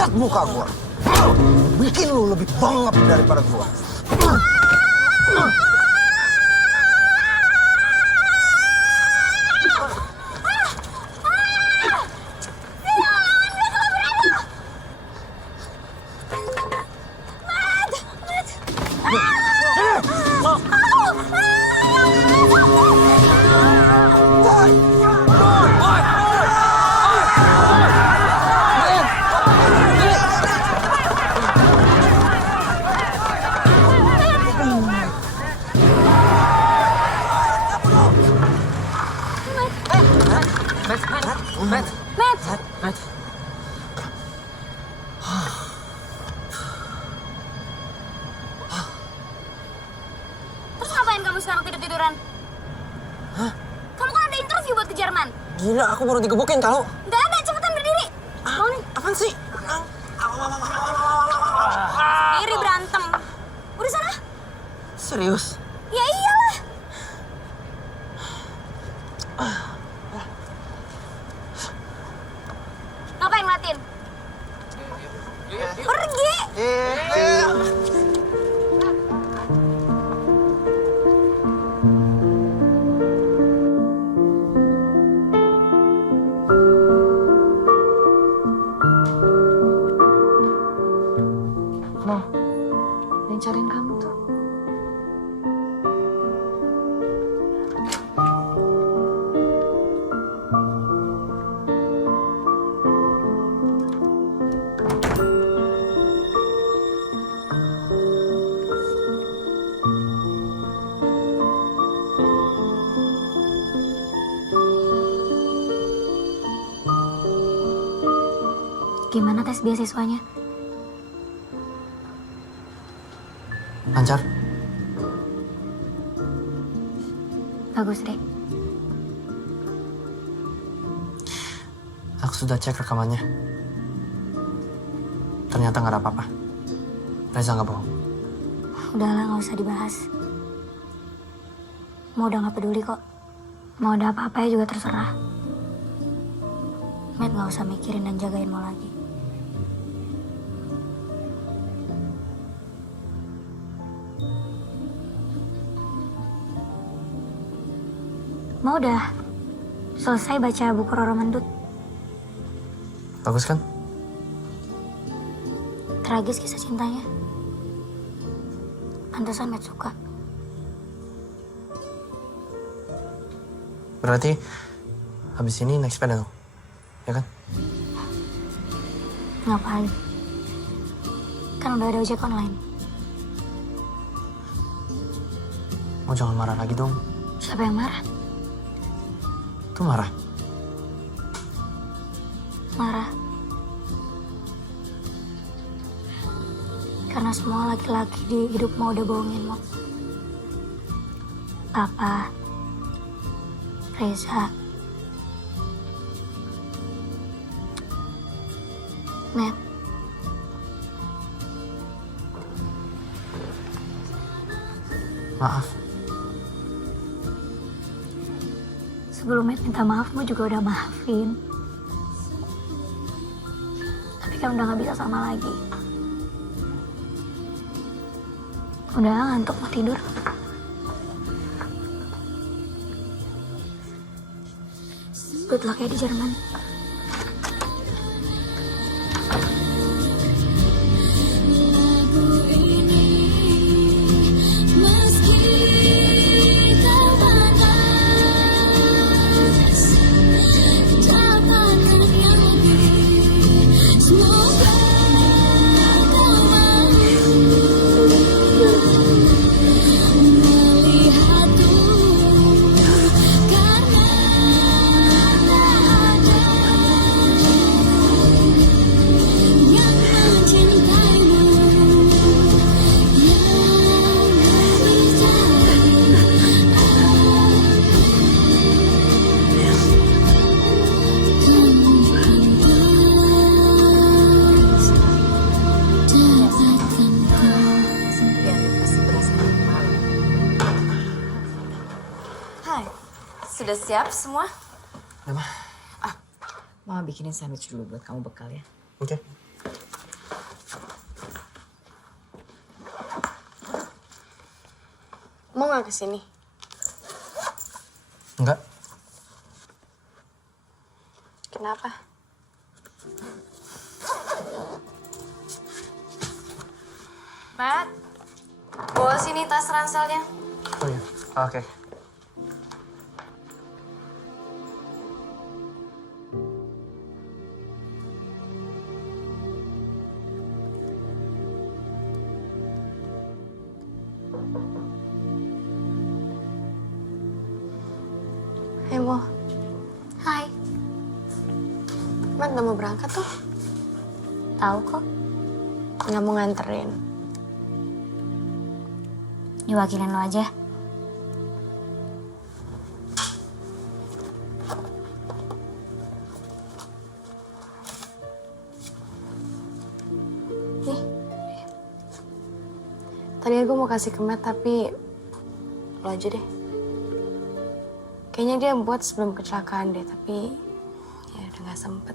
Lihat muka gua, bikin lu lebih bangap daripada gua. Terus ngapain kamu sekarang tidur-tiduran? Hah? Kamu kan ada interview buat ke Jerman. Gila, aku baru digebukin tau. Nggak ada, cepetan berdiri. Mau nih. Apaan sih? Diri berantem. Udah sana. Serius? Ya iyalah. Ngapain ngeliatin? Pergi. Loh, yang cariin kamu tuh. Gimana tes beasiswanya? Lancar? Bagus, Dek. Aku sudah cek rekamannya. Ternyata nggak ada apa-apa. Reza nggak bohong. Udahlah, nggak usah dibahas. Mau udah nggak peduli kok. Mau ada apa-apa ya juga terserah. Matt nggak usah mikirin dan jagain mau lagi. Mau udah selesai baca buku Roro Mendut. Bagus kan? Tragis kisah cintanya. Pantesan Matt suka. Berarti habis ini naik sepeda dong? Ya kan? Ngapain? Kan udah ada ojek online. Oh, jangan marah lagi dong. Siapa yang marah? Tuh marah. Marah. Karena semua laki-laki di hidupmu udah bohongin lo. Papa, Reza, Matt. Maaf. Sebelum Matt minta maafmu juga udah maafin. Tapi kan udah gak bisa sama lagi. Udah ngantuk mau tidur. Good luck ya di Jerman. Hai, sudah siap semua? Ya, Ma. Mama bikinin sandwich dulu buat kamu bekal ya. Oke. Mau nggak kesini? Enggak. Kenapa? Matt, bawa sini tas ranselnya. Oh iya. Oke. Hai, Mo. Hai, Matt udah mau berangkat tuh. tahu kok. Nggak mau nganterin. Diwakilin lo aja. Nih. Tadi gue mau kasih ke Matt, tapi lo aja deh. Kayaknya dia buat sebelum kecelakaan deh, tapi ya udah gak sempet.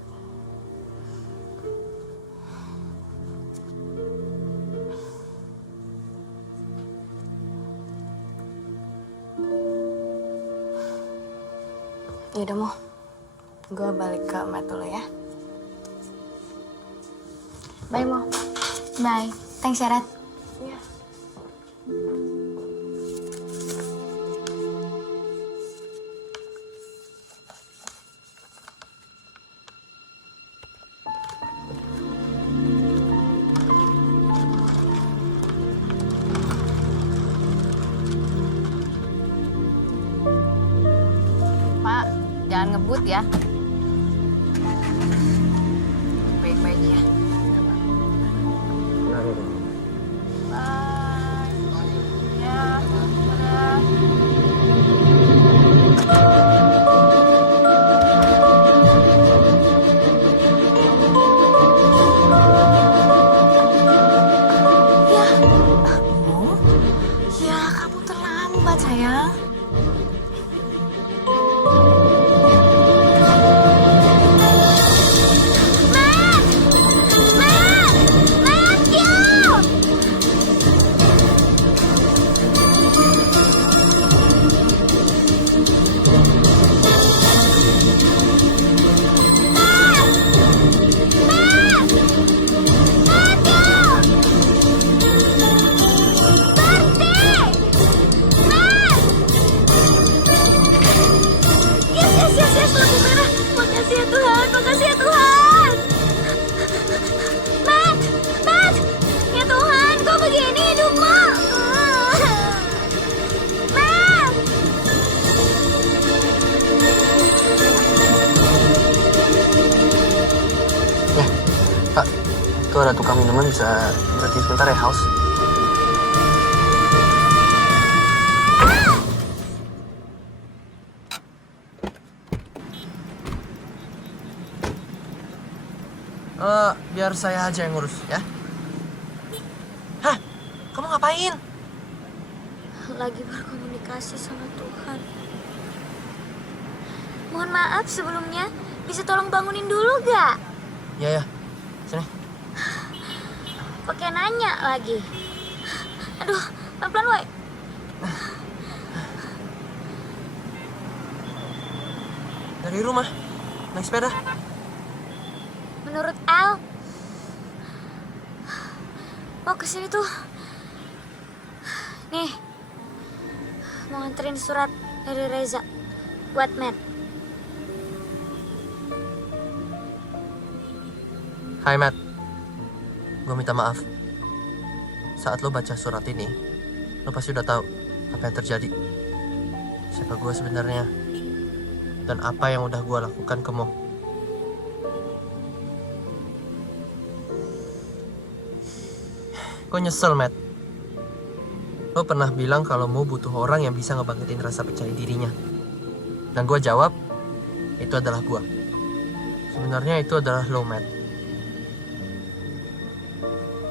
Yaudah Mo, gue balik ke Matt dulu ya. Bye Mo. Bye. Thanks ya, Rat. Iya. Pak, jangan ngebut ya. Baik-baik ya. Benar itu. Bye. Ya, dadah. Ya, kamu terlambat, sayang. Yes, lampu merah. Makasih ya Tuhan, makasih ya Tuhan. Matt, ya Tuhan, kok begini hidupmu? Matt. Pak, tuh ada tukang minuman, bisa berhenti sebentar ya, Haus? Biar saya aja yang ngurus, ya? Hah? Kamu ngapain? Lagi berkomunikasi sama Tuhan. Mohon maaf sebelumnya, bisa tolong bangunin dulu gak? Ya, sini. Pakai nanya lagi. Aduh, pelan-pelan woy. Dari rumah, naik sepeda. Menurut Al, mau kesini tuh, nih, mau nganterin surat dari Reza buat Matt. Hai, Matt. Gue minta maaf. Saat lo baca surat ini, lo pasti udah tahu apa yang terjadi. Siapa gue sebenarnya. Dan apa yang udah gue lakukan ke Mo. Gue nyesel, Matt. Lo pernah bilang kalau Mo butuh orang yang bisa ngebangkitin rasa percaya dirinya. Dan gue jawab, itu adalah gue. Sebenarnya itu adalah lo, Matt.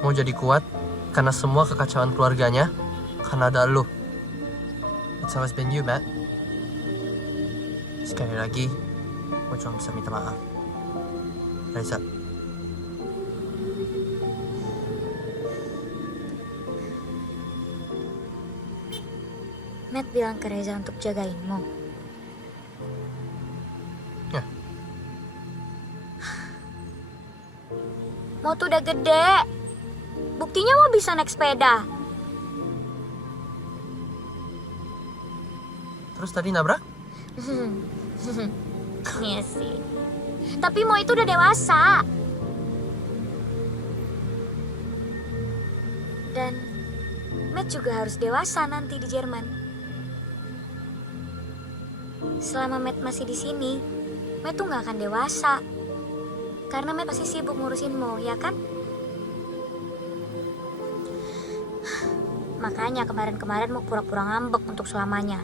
Mau jadi kuat karena semua kekacauan keluarganya karena ada lo. It's always been you, Matt. Sekali lagi, gue cuma bisa minta maaf. Reza. Matt bilang ke Reza untuk jagain Mo. Ya. Mo tuh udah gede. Buktinya Mo bisa naik sepeda. Terus tadi nabrak? Iya sih. Tapi Mo itu udah dewasa. Dan Matt juga harus dewasa nanti di Jerman. Selama Matt masih di sini, Matt tuh gak akan dewasa. Karena Matt pasti sibuk ngurusin Mo, ya kan? Makanya kemarin-kemarin Mo pura-pura ngambek untuk selamanya.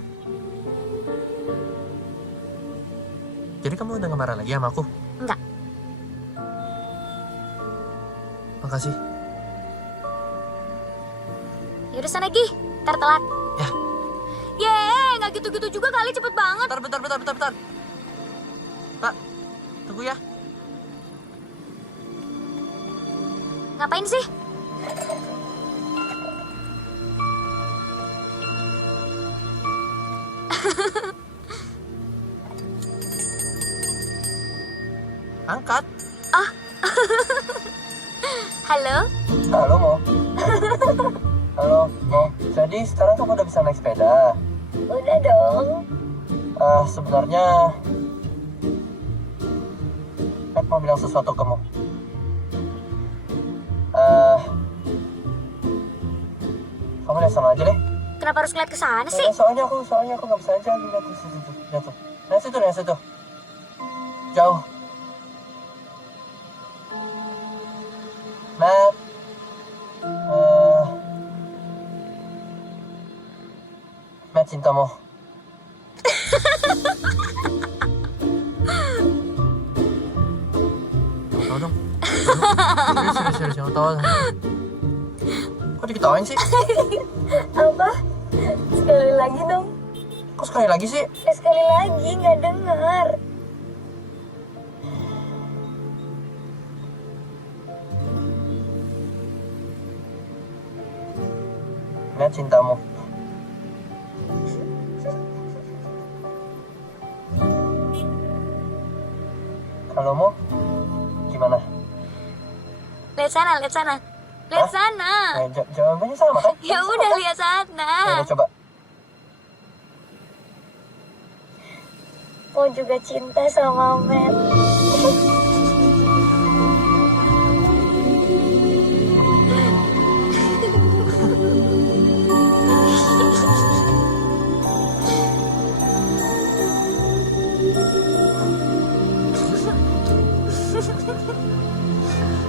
Jadi kamu udah ngemarah lagi sama aku? Enggak. Makasih. Ya Yaudah sana Gi, ntar telat. Ya. Yeay, nggak gitu-gitu juga kali, cepet banget. Bentar. Pak, tunggu ya. Ngapain sih? Angkat. Halo? Halo, Mo. Halo, Mo. Jadi sekarang kamu udah bisa naik sepeda? Udah dong. Sebenarnya Pep mau bilang sesuatu ke kamu. Kamu lihat sama aja deh. Kenapa harus ngeliat ke sana sih? Soalnya aku nggak bisa aja lihat di situ. Lihat situ. Jauh. Matt. Matt cintamu. Tahu dong. Serius, jangan tahu. Kok diketawain sih? Apa? Sekali lagi dong. Kok sekali lagi sih? Sekali lagi, nggak dengar. Matt cintamu. Kalau mau, gimana? Lihat sana. Lihat sana. Jawabannya sama kan? Ya udah lihat sana. Udah coba. Mau juga cinta sama Matt.